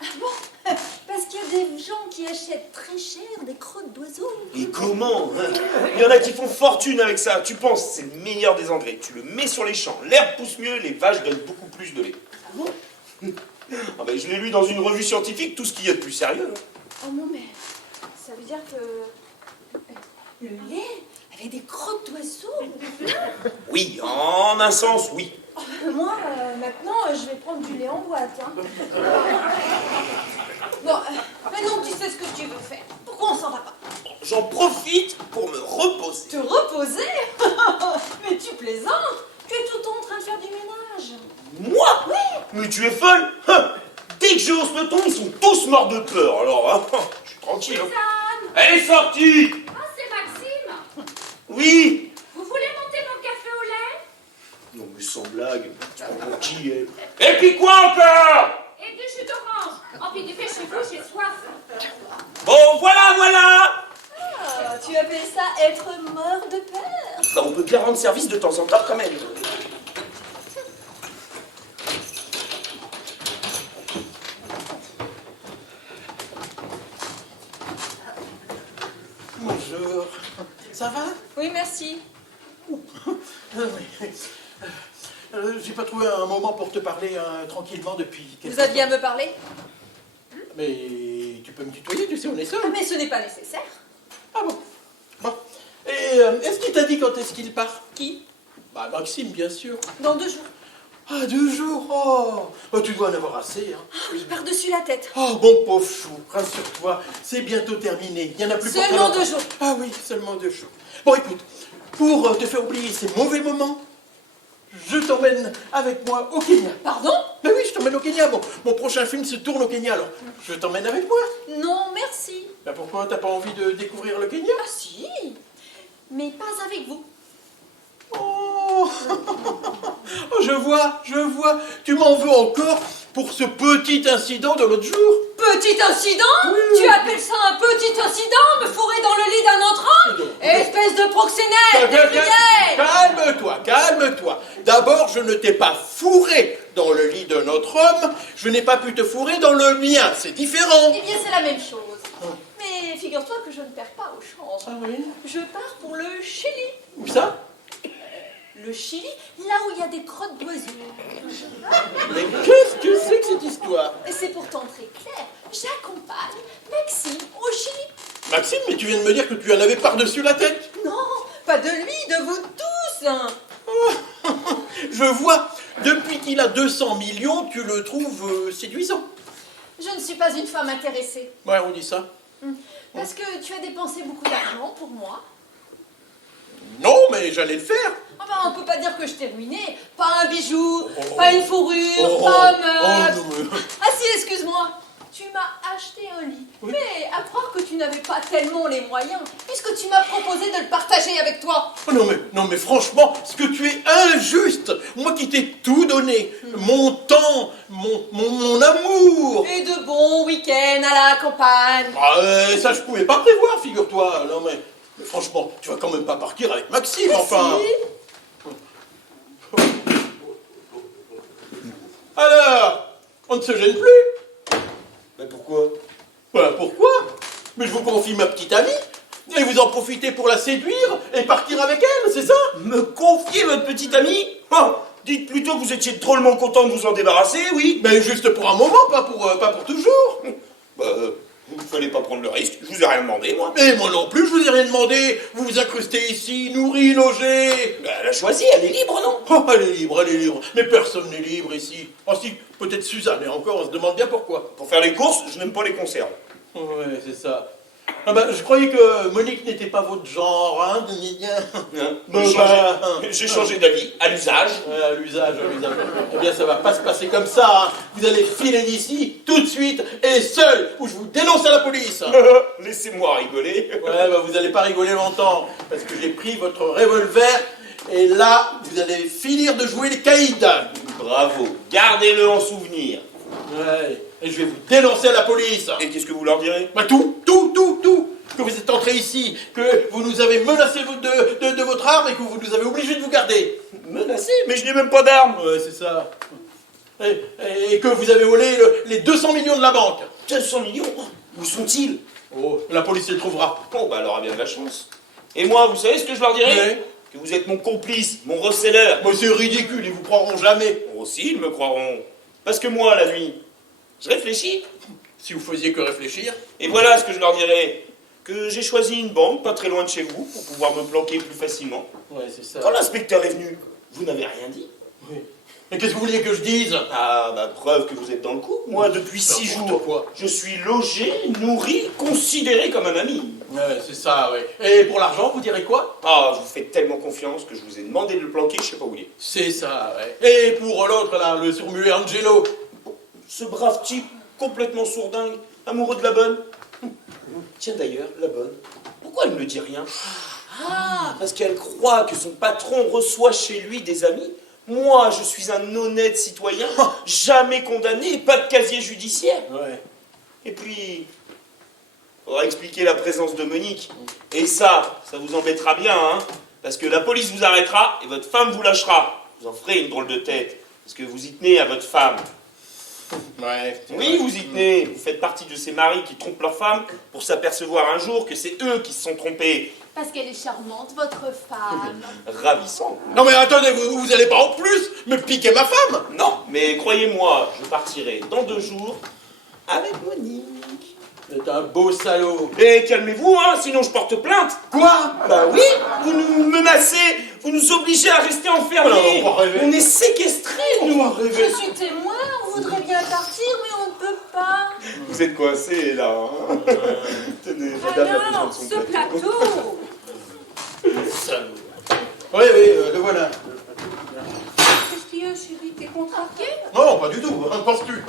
Ah bon? Parce qu'il y a des gens qui achètent très cher des crottes d'oiseaux. Et comment hein? Il y en a qui font fortune avec ça. Tu penses, c'est le meilleur des engrais. Tu le mets sur les champs, l'herbe pousse mieux, les vaches donnent beaucoup plus de lait. Ah bon? Ah ben, je l'ai lu dans une revue scientifique, tout ce qu'il y a de plus sérieux. Oh non, mais ça veut dire que le lait avait des crottes d'oiseaux. Oui, en un sens, oui. Moi, maintenant, je vais prendre du lait en boîte. Hein. Bon, maintenant tu sais ce que tu veux faire. Pourquoi on s'en va pas? J'en profite pour me reposer. Te reposer? Mais tu plaisantes? Tu es tout le temps en train de faire du ménage. Moi? Oui. Mais tu es folle hein. Dès que je hausse le ton, ils sont tous morts de peur. Alors, hein, je suis tranquille. Hein. Suzanne! Elle est sortie. Ah, c'est Maxime! Oui. Vous voulez monter mon café au lait? Non mais sans blague, tu prends pour qui elle? Et puis quoi encore? Et du jus d'orange. Oh, puis dépêchez-vous, j'ai soif. Bon, voilà. Ah, tu appelles ça être mort de peur? Bah, on peut bien rendre service de temps en temps quand même. ça va? Oui, merci. Oui. J'ai pas trouvé un moment pour te parler tranquillement depuis quelques Vous aviez à me parler? Mais tu peux me tutoyer, tu sais, on est seuls. Ah, mais ce n'est pas nécessaire. Ah bon? Bon. Et est-ce qu'il t'a dit quand est-ce qu'il part? Qui? Bah Maxime, bien sûr. Dans 2 jours. Ah, 2 jours? Oh, bah, tu dois en avoir assez, hein. Ah oui, par-dessus la tête. Oh, bon pauvre chou, rassure-toi, c'est bientôt terminé. Il y en a plus pour Seulement très 2 longtemps. jours. Ah oui, seulement 2 jours. Bon, écoute, pour te faire oublier ces mauvais moments, je t'emmène avec moi au Kenya. Pardon? Ben oui, je t'emmène au Kenya. Bon, mon prochain film se tourne au Kenya, alors je t'emmène avec moi. Non, merci. Ben pourquoi t'as pas envie de découvrir le Kenya? Ah si, mais pas avec vous. Oh, oh, je vois, tu m'en veux encore pour ce petit incident de l'autre jour. Petit incident? Oui. Tu appelles ça un petit incident? Me fourrer dans le lit d'un autre homme? Espèce de proxénète! Défrière! Calme-toi. D'abord, je ne t'ai pas fourré dans le lit d'un autre homme, je n'ai pas pu te fourrer dans le mien, c'est différent. Eh bien, c'est la même chose. Mais figure-toi que je ne perds pas au change. Ah oui? Je pars pour le Chili. Où ça? Le Chili, là où il y a des crottes d'oiseaux. Mais qu'est-ce que c'est que cette histoire? Et c'est pourtant très clair. J'accompagne Maxime au Chili. Maxime, mais tu viens de me dire que tu en avais par-dessus la tête. Non, pas de lui, de vous tous. Je vois, depuis qu'il a 200 millions, tu le trouves séduisant. Je ne suis pas une femme intéressée. Ouais, on dit ça. Parce que tu as dépensé beaucoup d'argent pour moi. Non, mais j'allais le faire. Ah ben, on peut pas dire que je t'ai ruiné. Pas un bijou, Oh. pas une fourrure, Oh, pas un oh, meuble. non, mais... Ah si, excuse-moi. Tu m'as acheté un lit. Oui. Mais à croire que tu n'avais pas tellement les moyens, puisque tu m'as proposé de le partager avec toi. Oh, non, mais franchement, ce que tu es injuste. Moi qui t'ai tout donné, mon temps, mon amour. Et de bons week-ends à la campagne. Ah, ça, je pouvais pas prévoir, figure-toi. Non, mais franchement, tu vas quand même pas partir avec Maxime, enfin. Si. Alors, on ne se gêne plus? Mais pourquoi? Voilà pourquoi. Mais je vous confie ma petite amie. Et vous en profitez pour la séduire et partir avec elle, c'est ça? Me confier votre petite amie? Oh, dites plutôt que vous étiez drôlement content de vous en débarrasser, oui? Mais juste pour un moment, pas pour toujours. Bah, vous ne fallait pas prendre le risque, je vous ai rien demandé, moi. Mais moi non plus, je vous ai rien demandé. Vous vous incrustez ici, nourri, logé. Bah, elle a choisi, elle est libre, non? Oh, elle est libre. Mais personne n'est libre ici. Oh si, peut-être Suzanne, et encore, on se demande bien pourquoi. Pour faire les courses, je n'aime pas les conserves. Ouais, c'est ça. Ah ben, je croyais que Monique n'était pas votre genre, hein, Hein? Bon, J'ai changé d'avis, à l'usage. Ouais, à l'usage. Eh bien, ça va pas se passer comme ça, hein. Vous allez filer d'ici, tout de suite, et seul, ou je vous dénonce à la police. Laissez-moi rigoler. Ouais, bah vous n'allez pas rigoler longtemps, parce que j'ai pris votre revolver, et là, vous allez finir de jouer les caïds. Bravo, gardez-le en souvenir. Ouais, et je vais vous dénoncer à la police. Et qu'est-ce que vous leur direz? Bah tout. Que vous êtes entré ici, que vous nous avez menacé de votre arme et que vous nous avez obligés de vous garder. Menacé? Mais je n'ai même pas d'arme. Ouais, c'est ça. Et que vous avez volé les 200 millions de la banque. 200 millions? Où sont-ils? Oh, la police les trouvera. Bon, bah, elle aura bien de la chance. Et moi, vous savez ce que je leur dirai? Ouais. Que vous êtes mon complice, mon receleur. Moi, c'est ridicule, ils vous croiront jamais. Aussi, ils me croiront. Parce que moi, la nuit, je réfléchis. Si vous faisiez que réfléchir. Et voilà ce que je leur dirai. Que j'ai choisi une banque pas très loin de chez vous pour pouvoir me planquer plus facilement. Ouais, c'est ça. Quand l'inspecteur est venu, vous n'avez rien dit. Oui. Mais qu'est-ce que vous vouliez que je dise? Ah, bah preuve que vous êtes dans le coup. Moi, depuis 6 jours, Quoi. je suis logé, nourri, considéré comme un ami. Ouais, c'est ça, ouais. Et pour l'argent, vous direz quoi? Ah, je vous fais tellement confiance que je vous ai demandé de le planquer, je sais pas où il est. C'est ça, ouais. Et pour l'autre, là, le surmuet Angelo? Ce brave type, complètement sourdingue, amoureux de la bonne. Tiens d'ailleurs, la bonne, pourquoi elle ne me dit rien? Ah, parce qu'elle croit que son patron reçoit chez lui des amis. Moi, je suis un honnête citoyen, jamais condamné, pas de casier judiciaire. Ouais. Et puis, faudra expliquer la présence de Monique. Et ça vous embêtera bien, hein, parce que la police vous arrêtera et votre femme vous lâchera. Vous en ferez une drôle de tête, parce que vous y tenez à votre femme. Ouais. Oui, vous y tenez. Vous faites partie de ces maris qui trompent leur femme pour s'apercevoir un jour que c'est eux qui se sont trompés. Parce qu'elle est charmante, votre femme. Ravissant. Non mais attendez, vous allez pas en plus me piquer ma femme? Non, mais croyez-moi, je partirai dans 2 jours avec Monique. C'est un beau salaud. Et calmez-vous, hein, sinon je porte plainte. Quoi? Bah oui, vous nous menacez, vous nous obligez à rester enfermés. Non, on va rêver. On est séquestrés, nous. Je suis témoin, on voudrait bien partir, mais on ne peut pas. Vous êtes coincés, là. Hein. Tenez, madame la Alors, présidente, ce plateau, Salaud. Oui, le voilà. qu'est-ce qu'il y a, chérie? T'es contrariée? Non, pas du tout, ne penses-tu?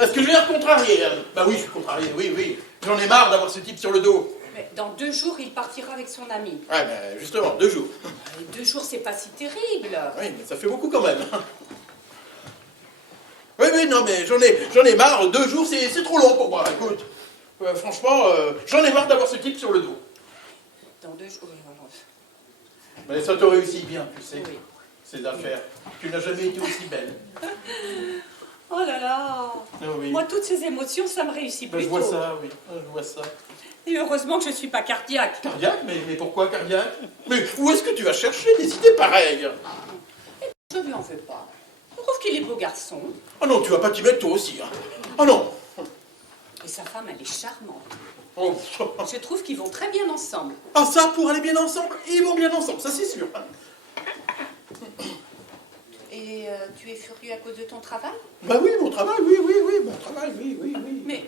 Est-ce que j'ai l'air contrarié? Bah oui, je suis contrarié, oui. J'en ai marre d'avoir ce type sur le dos. Mais dans 2 jours, il partira avec son ami. Ouais, mais justement, 2 jours. Et 2 jours, c'est pas si terrible. Oui, mais ça fait beaucoup quand même. Oui, non, mais j'en ai marre, 2 jours, c'est trop long pour moi, écoute. Franchement, j'en ai marre d'avoir ce type sur le dos. Dans 2 jours, oui, voilà. Mais ça te réussit bien, tu sais, Oui. ces affaires. Tu n'as jamais été aussi belle. Oh là là. Ah oui. Moi, toutes ces émotions, ça me réussit Ben, plutôt. je vois ça, oui, je vois ça. Et heureusement que je suis pas cardiaque. Cardiaque? Mais pourquoi cardiaque? Mais où est-ce que tu vas chercher des idées pareilles? Je lui en veux pas. Je trouve qu'il est beau garçon. Oh non, tu vas pas t'y mettre toi aussi, hein. Oh non. Et sa femme, elle est charmante. Oh. Je trouve qu'ils vont très bien ensemble. Ah ça, pour aller bien ensemble, ils vont bien ensemble, ça c'est sûr. Et tu es furieux à cause de ton travail? Bah oui, mon travail, oui, mon travail, oui. Mais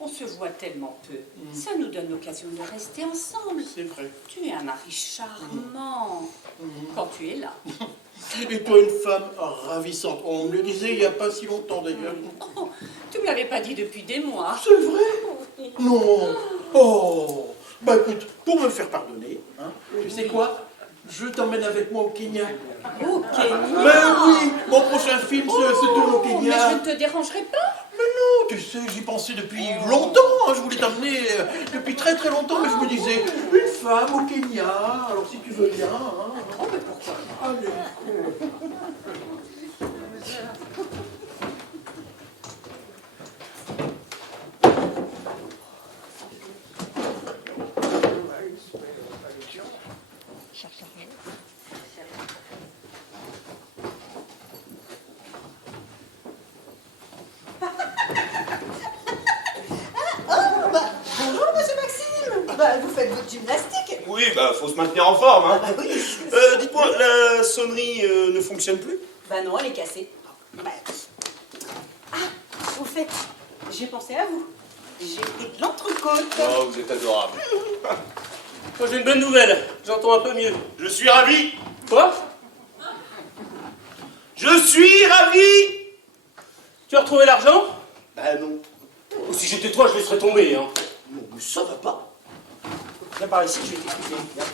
on se voit tellement peu. Ça nous donne l'occasion de rester ensemble. C'est vrai. Tu es un mari charmant quand tu es là. Et toi, une femme ravissante. On me le disait il n'y a pas si longtemps d'ailleurs. Oh, tu me l'avais pas dit depuis des mois. C'est vrai? Non. Oh. Bah écoute, pour me faire pardonner, hein, tu sais quoi? Je t'emmène avec moi au Kenya. Au Kenya. Ben oui, mon prochain film se tourne au Mais Kenya. je ne te dérangerai pas. Mais non, tu sais, j'y pensais depuis longtemps. Hein. Je voulais t'emmener depuis très très longtemps, mais je me disais, une femme au Kenya, alors si tu veux bien. Hein. Oh, mais pourquoi? Allez. Bonjour, monsieur Maxime. Bah, vous faites votre gymnastique. Oui, bah faut se maintenir en forme, hein. Ah oui. Dites-moi, la sonnerie ne fonctionne plus? Bah non, elle est cassée. Bah. Ah, au fait, j'ai pensé à vous. J'ai pris de l'entrecôte. Oh, vous êtes adorable. Moi j'ai une bonne nouvelle, j'entends un peu mieux. Je suis ravi. Quoi? Je suis ravi. Tu as retrouvé l'argent? Bah non. Ou si j'étais toi, je laisserais tomber, hein. Non, mais ça va pas. Viens par ici, je vais t'expliquer. Viens.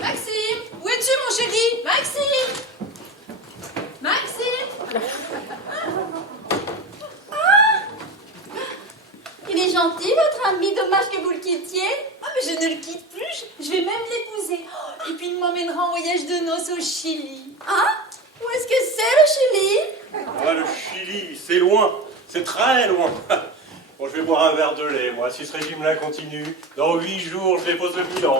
Maxime! Où es-tu, mon chéri? Maxime! Maxime! Ah! Il est gentil, votre ami. Dommage que vous le quittiez. Ah, mais je ne le quitte plus, je vais même l'épouser. Oh, et puis il m'emmènera en voyage de noces au Chili. Ah? Où est-ce que c'est, le Chili? Ah, le Chili, c'est loin, c'est très loin. Bon, je vais boire un verre de lait, moi, si ce régime-là continue. Dans 8 jours, je dépose le bilan.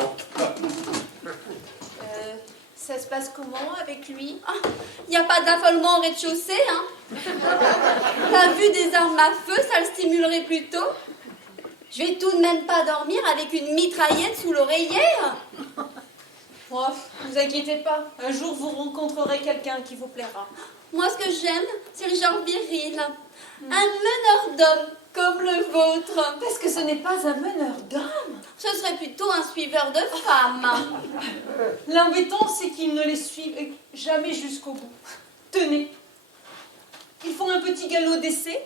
Ça se passe comment avec lui? Il n'y a pas d'affolement au rez-de-chaussée, hein? La vue des armes à feu, ça le stimulerait plutôt? Je vais tout de même pas dormir avec une mitraillette sous l'oreiller. Oh, vous inquiétez pas, un jour vous rencontrerez quelqu'un qui vous plaira. Moi, ce que j'aime, c'est le genre viril. Un meneur d'hommes comme le vôtre. Parce que ce n'est pas un meneur d'hommes. Ce serait plutôt un suiveur de femmes. L'embêtant, c'est qu'il ne les suit jamais jusqu'au bout. Tenez, ils font un petit galop d'essai,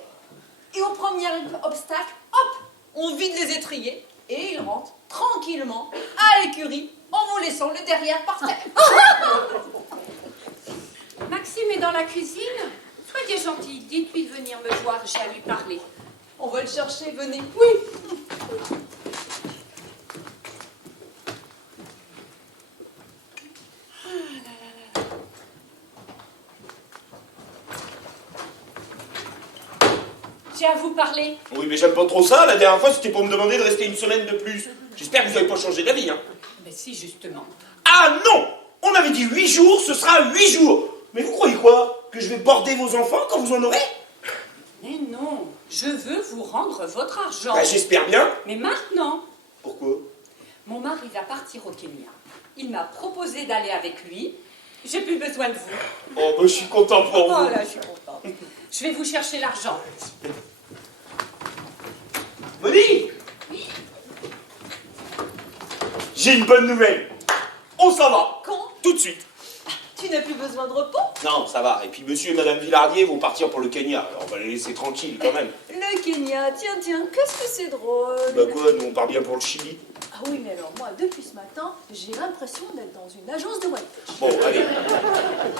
et au premier obstacle, hop, on vide les étriers, et ils rentrent tranquillement à l'écurie, en vous laissant le derrière par terre. Maxime est dans la cuisine. Soyez gentil, dites-lui de venir me voir, j'ai à lui parler. On va le chercher, venez. Oui. j'ai à vous parler. Oui, mais j'aime pas trop ça. La dernière fois, c'était pour me demander de rester une semaine de plus. J'espère que vous n'avez pas changé d'avis, hein. Mais si, justement. Ah non! On avait dit 8 jours, ce sera 8 jours. Mais vous croyez quoi? Que je vais border vos enfants quand vous en aurez? Mais non, je veux vous rendre votre argent. Bah, j'espère bien. Mais maintenant, Pourquoi? mon mari va partir au Kenya. Il m'a proposé d'aller avec lui. J'ai plus besoin de vous. Oh, bah, je suis content pour vous. Oh là, je suis contente. Je vais vous chercher l'argent. Molly! J'ai une bonne nouvelle. On s'en va. Quand? Tout de suite. Tu n'as plus besoin de repos? Non, ça va. Et puis monsieur et madame Villardier vont partir pour le Kenya. Alors on va les laisser tranquilles quand même. Le Kenya, tiens, qu'est-ce que c'est drôle. Bah quoi, nous on part bien pour le Chili. Ah oui, mais alors moi, depuis ce matin, j'ai l'impression d'être dans une agence de whitefish. Bon, allez.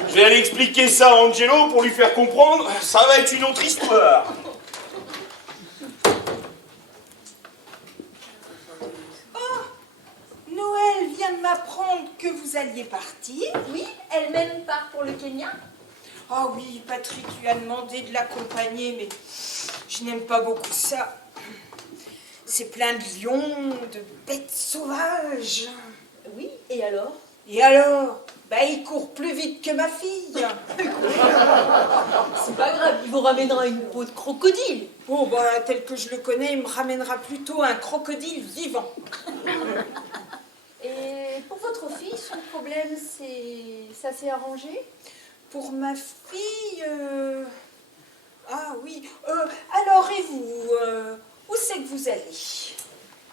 Je vais aller expliquer ça à Angelo pour lui faire comprendre. Ça va être une autre histoire. Noël vient de m'apprendre que vous alliez partir. Oui, elle-même part pour le Kenya. Ah oui, Patrick lui a demandé de l'accompagner, mais je n'aime pas beaucoup ça. C'est plein de lions, de bêtes sauvages. Oui, et alors? Et alors? Bah, il court plus vite que ma fille. C'est pas grave, il vous ramènera une peau de crocodile. Bon, bah, tel que je le connais, il me ramènera plutôt un crocodile vivant. Et pour votre fille, son problème, c'est... ça s'est arrangé? Pour ma fille... Ah oui. Alors, et vous où c'est que vous allez?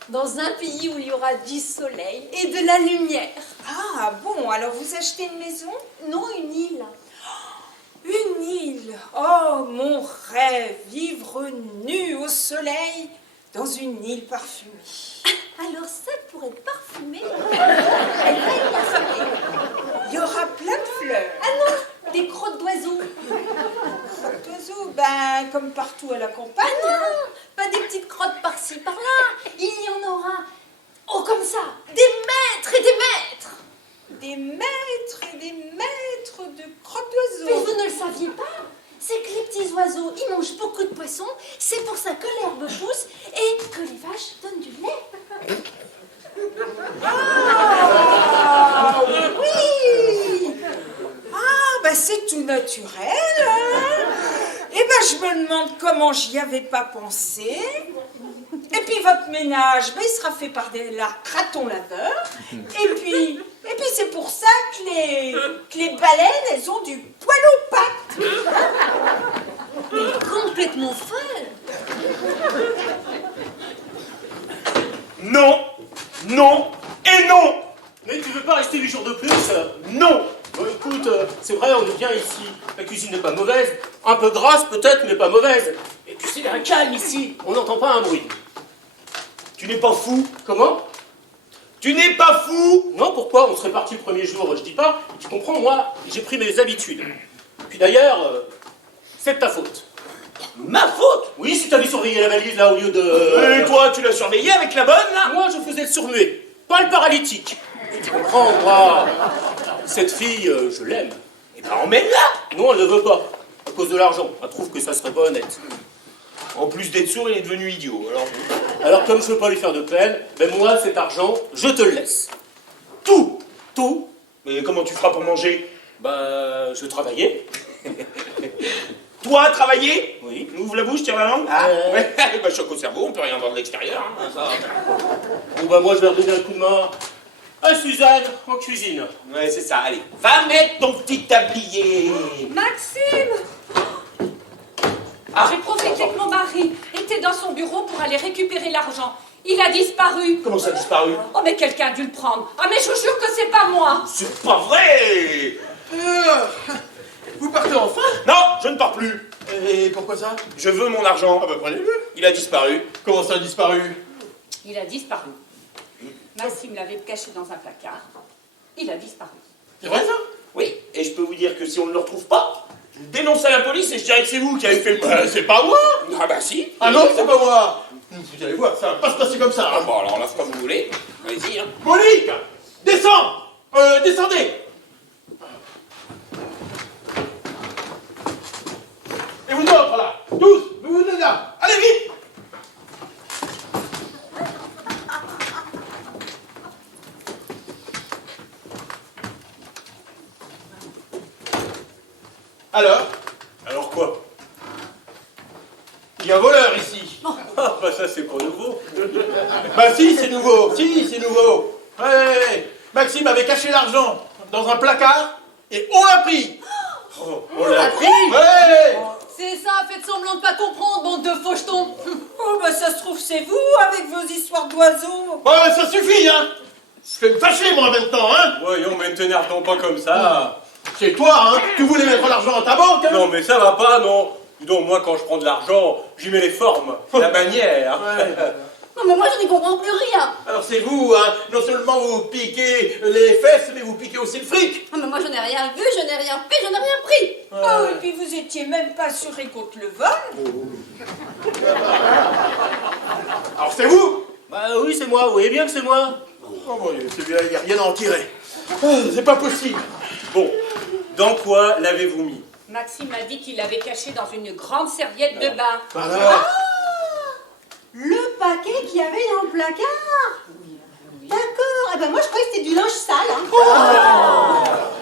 Dans un pays où il y aura du soleil et de la lumière. Ah bon, alors vous achetez une maison? Non, une île. Une île. Oh, mon rêve, vivre nu au soleil dans une île parfumée. Alors ça pourrait être parfumé. Elle va être parfumée. Il y aura plein de fleurs. Ah non, des crottes d'oiseaux. Crottes d'oiseaux, ben comme partout à la campagne. Ah non, pas des petites crottes par-ci, par-là. Il y en aura, oh comme ça, des mètres et des mètres. Des mètres et des mètres de crottes Mais d'oiseaux. vous ne le saviez pas? C'est que les petits oiseaux, ils mangent beaucoup de poissons. C'est pour ça que l'herbe pousse et que les vaches donnent du lait. Ah oui. Ah, ben c'est tout naturel. Hein. Eh ben je me demande comment j'y avais pas pensé. Et puis votre ménage, ben, il sera fait par des ratons laveurs. Et puis c'est pour ça que les baleines, elles ont du poil aux pattes. Elle est complètement folle. Non, non et non. Mais tu veux pas rester 8 jours de plus? Non. Bon, écoute, c'est vrai, on est bien ici. La cuisine n'est pas mauvaise. Un peu grasse peut-être, mais pas mauvaise. Et puis c'est un calme ici. On n'entend pas un bruit. Tu n'es pas fou? Comment? Tu n'es pas fou? Non, pourquoi? On serait parti le premier jour, je dis pas. Tu comprends, moi, j'ai pris mes habitudes. Puis d'ailleurs, c'est de ta faute. Ma faute? Oui, si t'avais surveillé la valise là au lieu de... Et toi, tu l'as surveillé avec la bonne, là? Moi, je faisais le surmuet, pas le paralytique. Tu comprends, moi, cette fille, je l'aime. Eh ben, emmène-la. Non, elle ne veut pas, à cause de l'argent. Elle trouve que ça serait pas honnête. En plus d'être sourd, il est devenu idiot, alors... Alors, comme je veux pas lui faire de peine, ben moi, cet argent, je te le laisse. Tout. Tout, Mais comment tu feras pour manger? bah, je travaillais. Toi, travailler? Oui. Ouvre la bouche, tire la langue. Ah, ouais. Bah, choc au cerveau, on peut rien voir de l'extérieur, hein, ça. Bon, bah, moi, je vais redonner un coup de main à Suzanne en cuisine. Ouais, c'est ça, allez. Va mettre ton petit tablier. Maxime! Ah. J'ai profité que mon mari était dans son bureau pour aller récupérer l'argent. Il a disparu. Comment ça a disparu? Oh, mais quelqu'un a dû le prendre. Ah, mais je vous jure que c'est pas moi. C'est pas vrai. Vous partez enfin? Non, je ne pars plus. Et pourquoi ça? Je veux mon argent. Ah bah prenez-le. Il a disparu. Comment ça a disparu? Il a disparu. Maxime l'avait caché dans un placard. Il a disparu. C'est vrai ça? Oui, et je peux vous dire que si on ne le retrouve pas, je le dénonce à la police et je dirais que c'est vous qui avez fait le... c'est pas moi. Ah bah si. Ah non, c'est pas moi. Vous allez voir, ça va pas se passer comme ça. Ah Hein. bon, alors on la fera comme vous voulez. Allez-y, hein. Monique, descends. Descendez. Et vous autres là, tous, vous venez là. Alors quoi? Il y a un voleur ici. Ah, bah ça c'est pas nouveau. Bah si, c'est nouveau. Si, c'est nouveau. Ouais. Maxime avait caché l'argent dans un placard et on l'a pris. Oh, on l'a pris? Ouais. C'est ça, faites semblant de pas comprendre, bande de fauchetons. Oh, bah ça se trouve, c'est vous, avec vos histoires d'oiseaux. Ouais, ça suffit, hein. Je vais me fâcher, moi, maintenant, hein. Voyons, mais ne t'énerve pas comme ça. C'est toi, hein. Tu voulais mettre l'argent à ta banque, hein. Non, mais ça va pas, non. Dis donc, moi, quand je prends de l'argent, j'y mets les formes, la manière. Non, mais moi, je n'y comprends plus rien. Alors c'est vous, hein. Non seulement vous piquez les fesses, mais vous piquez aussi le fric. Non, mais moi, je n'ai rien vu, je n'ai rien fait, je n'ai rien pris. Oh, et puis vous étiez même pas assuré contre le vol. Alors c'est vous. Bah oui, c'est moi, vous voyez bien que c'est moi. Oh mon Dieu, celui-là, il n'y a rien à en tirer. C'est pas possible. Bon, dans quoi l'avez-vous mis? Maxime m'a dit qu'il l'avait caché dans une grande serviette de bain. Alors. Le paquet qu'il y avait dans le placard. D'accord. Eh ben moi je croyais que c'était du linge sale. Hein.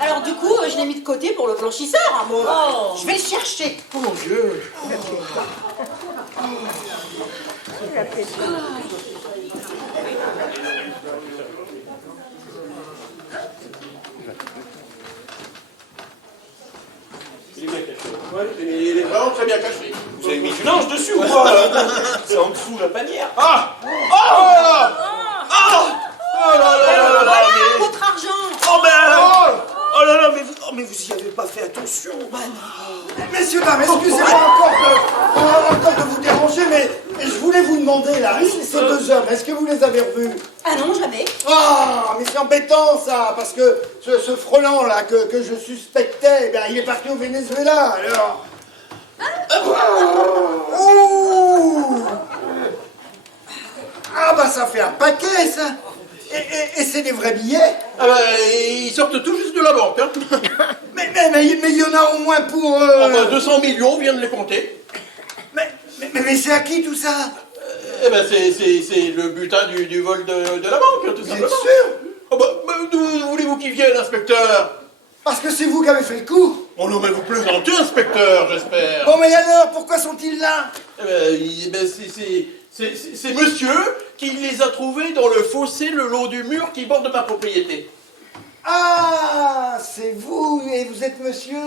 Alors du coup, je l'ai mis de côté pour le blanchisseur. Hein. Bon, je vais le chercher. Oh mon Dieu. Il est bien caché. Ouais, il est vraiment très bien caché. Vous avez mis du linge dessus ou quoi? C'est en dessous la panière. Ah. Oh. Oh là là là là là. Voilà votre argent. Oh ben oh là là, mais vous y avez pas fait attention. Messieurs, dames, excusez-moi encore de vous déranger, mais je voulais vous demander, là, ces deux hommes, est-ce que vous les avez revus? Ah non, jamais. Ah, mais c'est embêtant, ça, parce que ce frelon, là, que je suspectais, eh bien, il est parti au Venezuela, alors... Ouh. Ah, bah, ça fait un paquet, ça. Et c'est des vrais billets? Ah bah, ils sortent tout juste de la banque, hein. Mais il y en a au moins pour... Oh bah, 200 millions, on vient de les compter. Mais c'est à qui, tout ça? Eh ben, c'est le butin du vol de la banque, tout Vous simplement. êtes sûr? Oh bah, d'où voulez-vous qu'ils viennent, inspecteur? Parce que c'est vous qui avez fait le coup. Oh non, mais vous plaisantez, inspecteur, j'espère. Bon, mais alors, pourquoi sont-ils là? Eh ben, c'est monsieur qui les a trouvés dans le fossé le long du mur qui borde ma propriété. Ah, c'est vous, et vous êtes monsieur...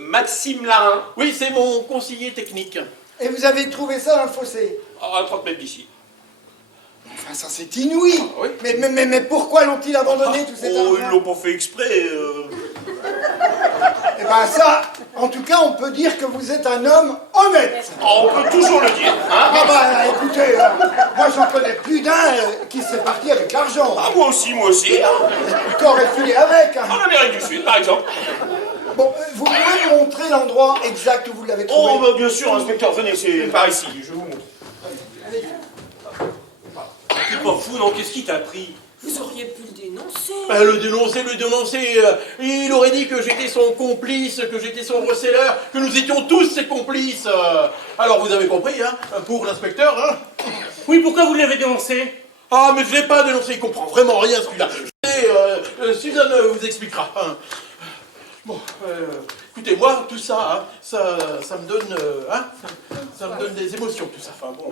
Maxime Larin. Oui, c'est mon conseiller technique. Et vous avez trouvé ça dans le fossé? À 30 mètres d'ici. Enfin, ça c'est inouï. Oui. Mais pourquoi l'ont-ils abandonné, tout cet Oh, ils argent? l'ont pas fait exprès. Eh ben ça, en tout cas, on peut dire que vous êtes un homme honnête. Oh, on peut toujours le dire, hein? Ah bah, écoutez, moi j'en connais plus d'un qui s'est parti avec l'argent. Ah, moi aussi. Qui aurait filé avec. Hein. En Amérique du Sud, par exemple. Bon, vous pouvez me montrer l'endroit exact où vous l'avez trouvé? Oh, bah, bien sûr, inspecteur, venez, c'est par ici, je vous montre. T'es pas fou, non? Qu'est-ce qui t'a pris? Vous auriez pu le dénoncer. Le dénoncer, il aurait dit que j'étais son complice, que j'étais son receleur, que nous étions tous ses complices. Alors vous avez compris, hein, pour l'inspecteur, hein. Oui, pourquoi vous l'avez dénoncé? Ah, mais je l'ai pas dénoncé, il comprend vraiment rien, celui-là. Suzanne vous expliquera. Hein. Bon, écoutez, moi, tout ça, hein, ça me donne, ça me donne des émotions, tout ça. Enfin bon,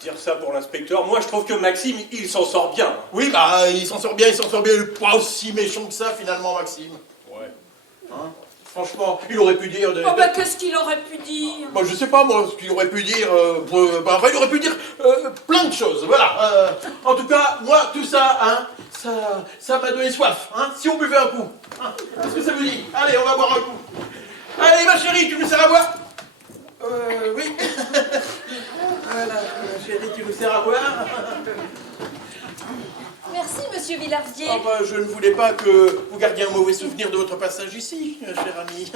dire ça pour l'inspecteur, moi je trouve que Maxime, il s'en sort bien. Oui, bah, il s'en sort bien, il est pas aussi méchant que ça, finalement, Maxime. Ouais. Hein, franchement, il aurait pu dire... Oh bah qu'est-ce qu'il aurait pu dire? Bah, je sais pas, moi, ce qu'il aurait pu dire... il aurait pu dire plein de choses, voilà. En tout cas, moi, tout ça, hein, ça m'a donné soif, hein. Si on buvait un coup, hein, qu'est-ce que ça vous dit? Allez, on va boire un coup. Allez, ma chérie, tu me sers à boire? Oui. Voilà, ma chérie, tu me sers à boire? Merci, monsieur Villardier. Ah bah, je ne voulais pas que vous gardiez un mauvais souvenir de votre passage ici, cher ami.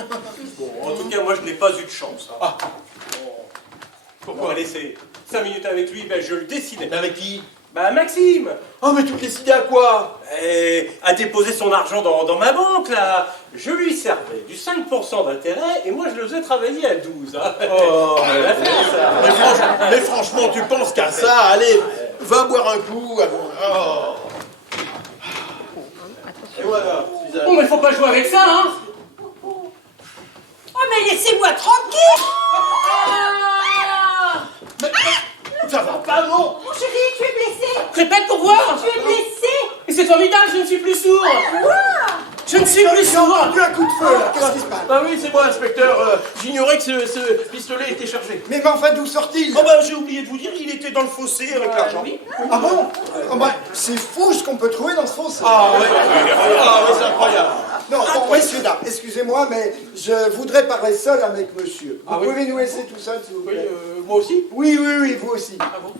Bon, en tout cas, moi je n'ai pas eu de chance. Hein. Ah. Bon. Pourquoi laisser 5 minutes avec lui? Ben, je le dessinais. Mais avec qui? Bah, Maxime. Oh, mais tu te décidais à quoi? À déposer son argent dans ma banque, là. Je lui servais du 5% d'intérêt et moi je le faisais travailler à 12. Hein. Oh, mais mais franchement, tu penses qu'à ça? Allez, va boire un coup. Oh. Et voilà, Suzanne. Bon, mais faut pas jouer avec ça, hein. laisse-moi tranquille. Ça va pas, non? Mon chéri, tu es blessé. Répète pour voir. Tu es blessé. Et c'est formidable, je ne suis plus sourd. Je ne suis plus J'ai sourd. entendu un coup de feu, là. Qu'est-ce qui se passe? Ah oui, c'est moi, inspecteur. J'ignorais que ce pistolet était chargé. Mais enfin, d'où sort-il? Oh bah j'ai oublié de vous dire, il était dans le fossé avec l'argent. Ah bon? Ah bah, c'est fou ce qu'on peut trouver dans ce fossé. Ah ouais, c'est incroyable. Non, bon, messieurs, dames, excusez-moi, mais je voudrais parler seul avec monsieur. Vous pouvez nous laisser tout seul, s'il vous Oui, plaît? moi aussi? Oui, oui, oui, vous aussi. Ah bon?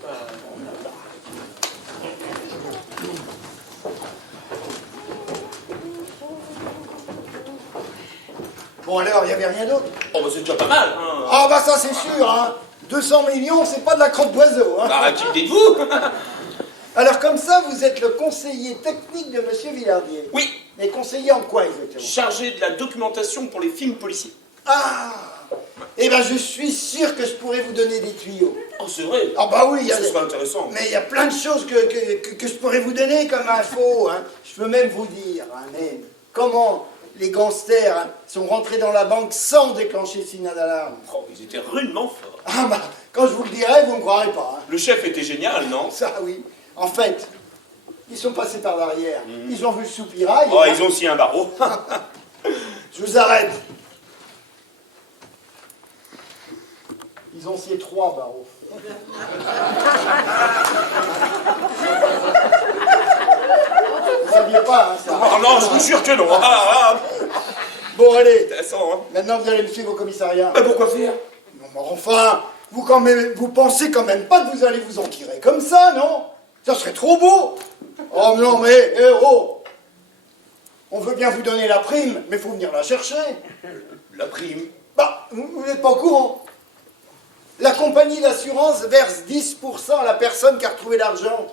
Bon alors, il n'y avait rien d'autre? Oh bah c'est déjà pas mal. Hein. Ah bah ça c'est sûr, hein. 200 millions, c'est pas de la crotte d'oiseau, hein. Bah qui me dites-vous? Alors comme ça, vous êtes le conseiller technique de monsieur Villardier. Oui, Mais conseiller en quoi exactement? chargé de la documentation pour les films policiers. Ah! Eh ben je suis sûr que je pourrais vous donner des tuyaux. Oh c'est vrai. Ah bah oui, il y a Ça serait intéressant. mais il y a plein de choses que je pourrais vous donner comme info, hein. Je peux même vous dire, hein, même, comment les gangsters hein, sont rentrés dans la banque sans déclencher le signal d'alarme. Oh, ils étaient rudement forts. Ah bah, quand je vous le dirai, vous ne me croirez pas. Hein. Le chef était génial, non? Ça, oui. En fait, ils sont passés par l'arrière. Ils ont vu le soupirail. Oh, ils ont aussi un barreau. Je vous arrête. Ils ont scié 3 barreaux. Vous saviez pas, hein, ça. Oh non, je vous jure que non. Ah, Bon, allez. intéressant, hein. Maintenant, vous allez me suivre au commissariat. Bah pourquoi faire? Non, mais enfin, vous pensez quand même pas que vous allez vous en tirer comme ça, non? Ça serait trop beau. Oh non, mais, oh. On veut bien vous donner la prime, mais faut venir la chercher. La prime. Bah, vous n'êtes pas au courant. La compagnie d'assurance verse 10% à la personne qui a retrouvé l'argent.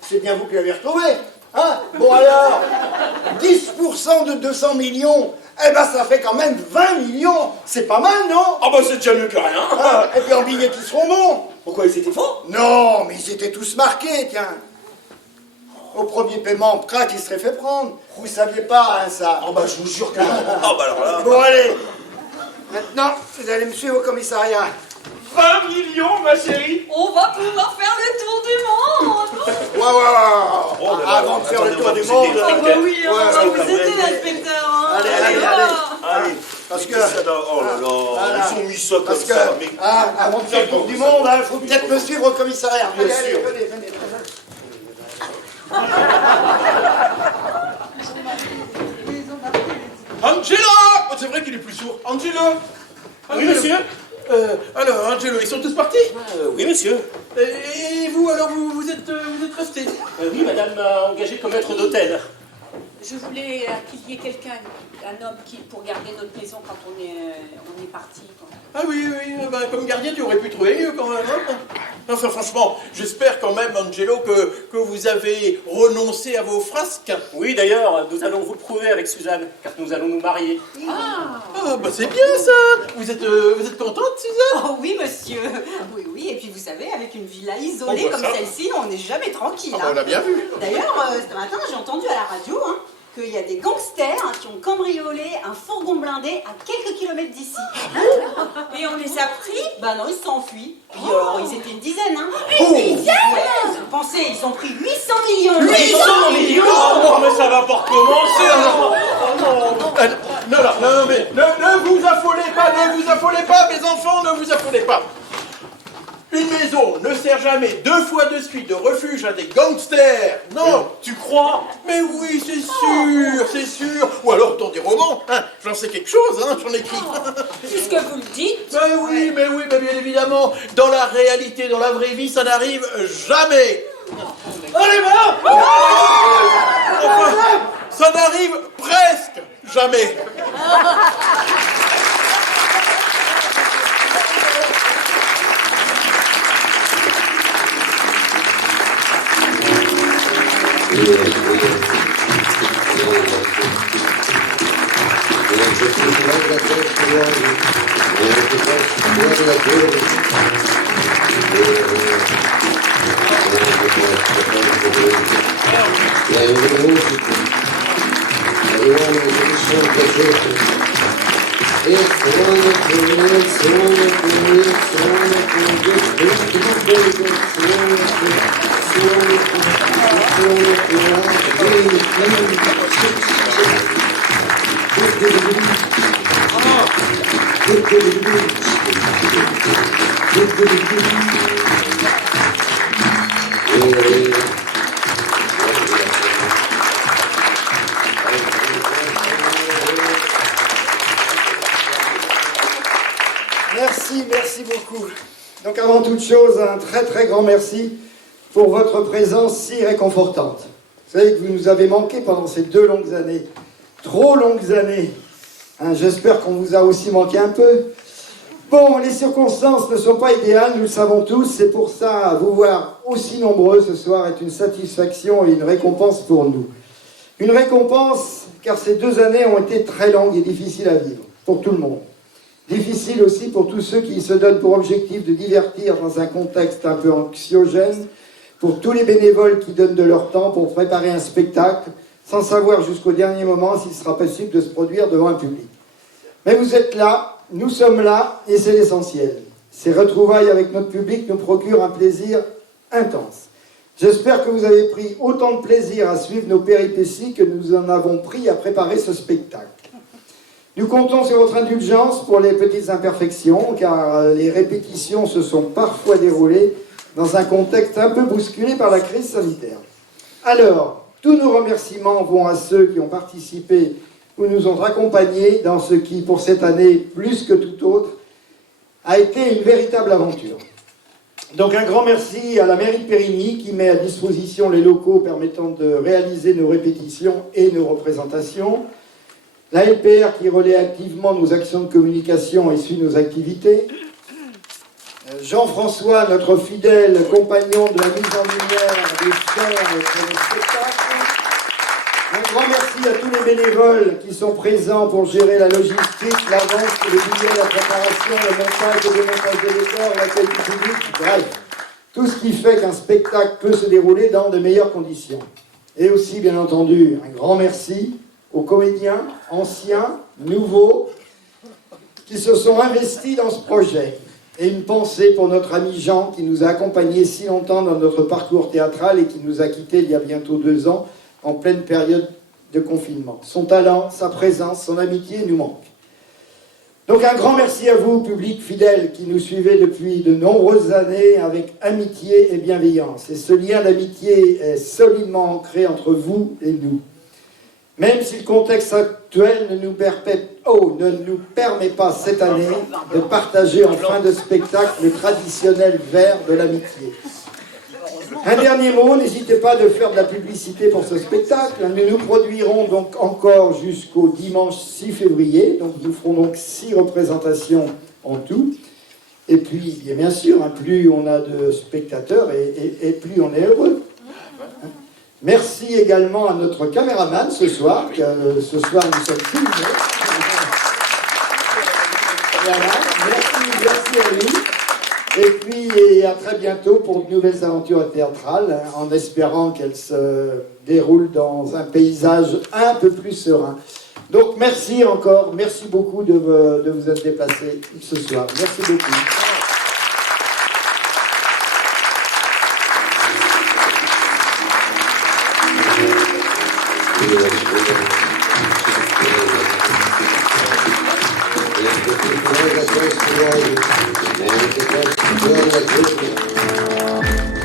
C'est bien vous qui l'avez retrouvé. Hein? Bon alors, 10% de 200 millions, eh ben ça fait quand même 20 millions. C'est pas mal, non? Ah bah c'est déjà mieux que rien. Ah, et puis en billets qui seront bons. Pourquoi ils étaient faux? Non, mais ils étaient tous marqués, tiens. Au premier paiement, crac, il serait fait prendre. Vous saviez pas, hein, ça. Ah bah je vous jure que non. Ah bah alors là. Bon, allez. Maintenant, vous allez me suivre au commissariat. 20 millions, ma chérie. On va pouvoir faire le tour du monde. Waouh. Oh là là, Avant de faire le attendez, tour on va du vous monde. aider, Ah bah oui, on Ouais, va ouais, vous ouais, aider, ouais. l'inspecteur. Hein. Allez. Allez. Parce que, Oh là là, Voilà. ils ont mis ça comme parce que, ça. Mais... avant de faire le tour du monde, il faut peut-être me suivre au commissariat. Bien Allez, sûr. venez. Angelo! Oh, c'est vrai qu'il est plus sourd. Angelo! Oui, monsieur. Alors, Angelo, ils sont tous partis? Oui, monsieur. Et vous, alors, vous êtes restés? Oui, madame m'a engagé comme maître d'hôtel. Je voulais qu'il y ait quelqu'un, un homme pour garder notre maison quand on est parti. Ah oui, comme gardien, tu aurais pu trouver mieux quand même. Hein. Enfin, franchement, j'espère quand même, Angelo, que vous avez renoncé à vos frasques. Oui, d'ailleurs, nous allons vous le prouver avec Suzanne, car nous allons nous marier. Ah, bah c'est bien ça! Vous êtes contente, Suzanne? Oh oui, monsieur. Oui, et puis vous savez, avec une villa isolée Oh, bah, comme ça. celle-ci, on n'est jamais tranquille. Ah, bah, hein. on l'a bien vu. D'ailleurs, ce matin, j'ai entendu à la radio qu'il y a des gangsters qui ont cambriolé un fourgon blindé à quelques kilomètres d'ici. Et on les a pris. Bah non, ils se sont enfuis. Puis ils étaient une dizaine, hein. Oh. Pensez, ils ont pris 800 millions. 800 millions. Oh, mais ça va pas recommencer alors. Non, mais ne vous affolez pas, mes enfants, ne vous affolez pas. Une maison ne sert jamais 2 fois de suite de refuge à des gangsters. Non, Tu crois? mais oui, c'est sûr. Ou alors dans des romans, hein, j'en sais quelque chose, hein, j'en écris. Puisque vous le dites. Mais bien évidemment, dans la réalité, dans la vraie vie, ça n'arrive jamais. Allez, va! Enfin, ça n'arrive presque jamais. Я не вернулся. Arrivavano in commissione piacere. Merci beaucoup. Donc avant toute chose, un très grand merci pour votre présence si réconfortante. Vous savez que vous nous avez manqué pendant ces 2 longues années, trop longues années. Hein, j'espère qu'on vous a aussi manqué un peu. Bon, les circonstances ne sont pas idéales, nous le savons tous, c'est pour ça, vous voir aussi nombreux ce soir est une satisfaction et une récompense pour nous. Une récompense, car ces 2 années ont été très longues et difficiles à vivre, pour tout le monde. Difficile aussi pour tous ceux qui se donnent pour objectif de divertir dans un contexte un peu anxiogène, pour tous les bénévoles qui donnent de leur temps pour préparer un spectacle, sans savoir jusqu'au dernier moment s'il sera possible de se produire devant un public. Mais vous êtes là, nous sommes là, et c'est l'essentiel. Ces retrouvailles avec notre public nous procurent un plaisir intense. J'espère que vous avez pris autant de plaisir à suivre nos péripéties que nous en avons pris à préparer ce spectacle. Nous comptons sur votre indulgence pour les petites imperfections, car les répétitions se sont parfois déroulées dans un contexte un peu bousculé par la crise sanitaire. Alors, tous nos remerciements vont à ceux qui ont participé ou nous ont accompagnés dans ce qui, pour cette année, plus que tout autre, a été une véritable aventure. Donc un grand merci à la mairie de Périgny qui met à disposition les locaux permettant de réaliser nos répétitions et nos représentations, la LPR qui relaie activement nos actions de communication et suit nos activités, Jean-François, notre fidèle compagnon de la mise en lumière des scènes pour le spectacle. Un grand merci à tous les bénévoles qui sont présents pour gérer la logistique, la vente, les billets, la préparation, le montage et le démontage des décors, l'accueil du public, bref, tout ce qui fait qu'un spectacle peut se dérouler dans de meilleures conditions. Et aussi, bien entendu, un grand merci aux comédiens, anciens, nouveaux, qui se sont investis dans ce projet. Et une pensée pour notre ami Jean, qui nous a accompagnés si longtemps dans notre parcours théâtral et qui nous a quittés il y a bientôt 2 ans, en pleine période de confinement. Son talent, sa présence, son amitié nous manquent. Donc un grand merci à vous, public fidèle, qui nous suivez depuis de nombreuses années avec amitié et bienveillance. Et ce lien d'amitié est solidement ancré entre vous et nous. Même si le contexte actuel ne nous permet pas cette année de partager en fin de spectacle le traditionnel verre de l'amitié. Un dernier mot, n'hésitez pas de faire de la publicité pour ce spectacle. Nous nous produirons donc encore jusqu'au dimanche 6 février. Donc nous ferons donc 6 représentations en tout. Et puis, bien sûr, plus on a de spectateurs et plus on est heureux. Merci également à notre caméraman ce soir. Ce soir, nous sommes filmés. Voilà. Merci à lui. Et puis, à très bientôt pour de nouvelles aventures théâtrales, en espérant qu'elles se déroulent dans un paysage un peu plus serein. Donc, merci encore. Merci beaucoup de vous être déplacés ce soir. Merci beaucoup. Thank you.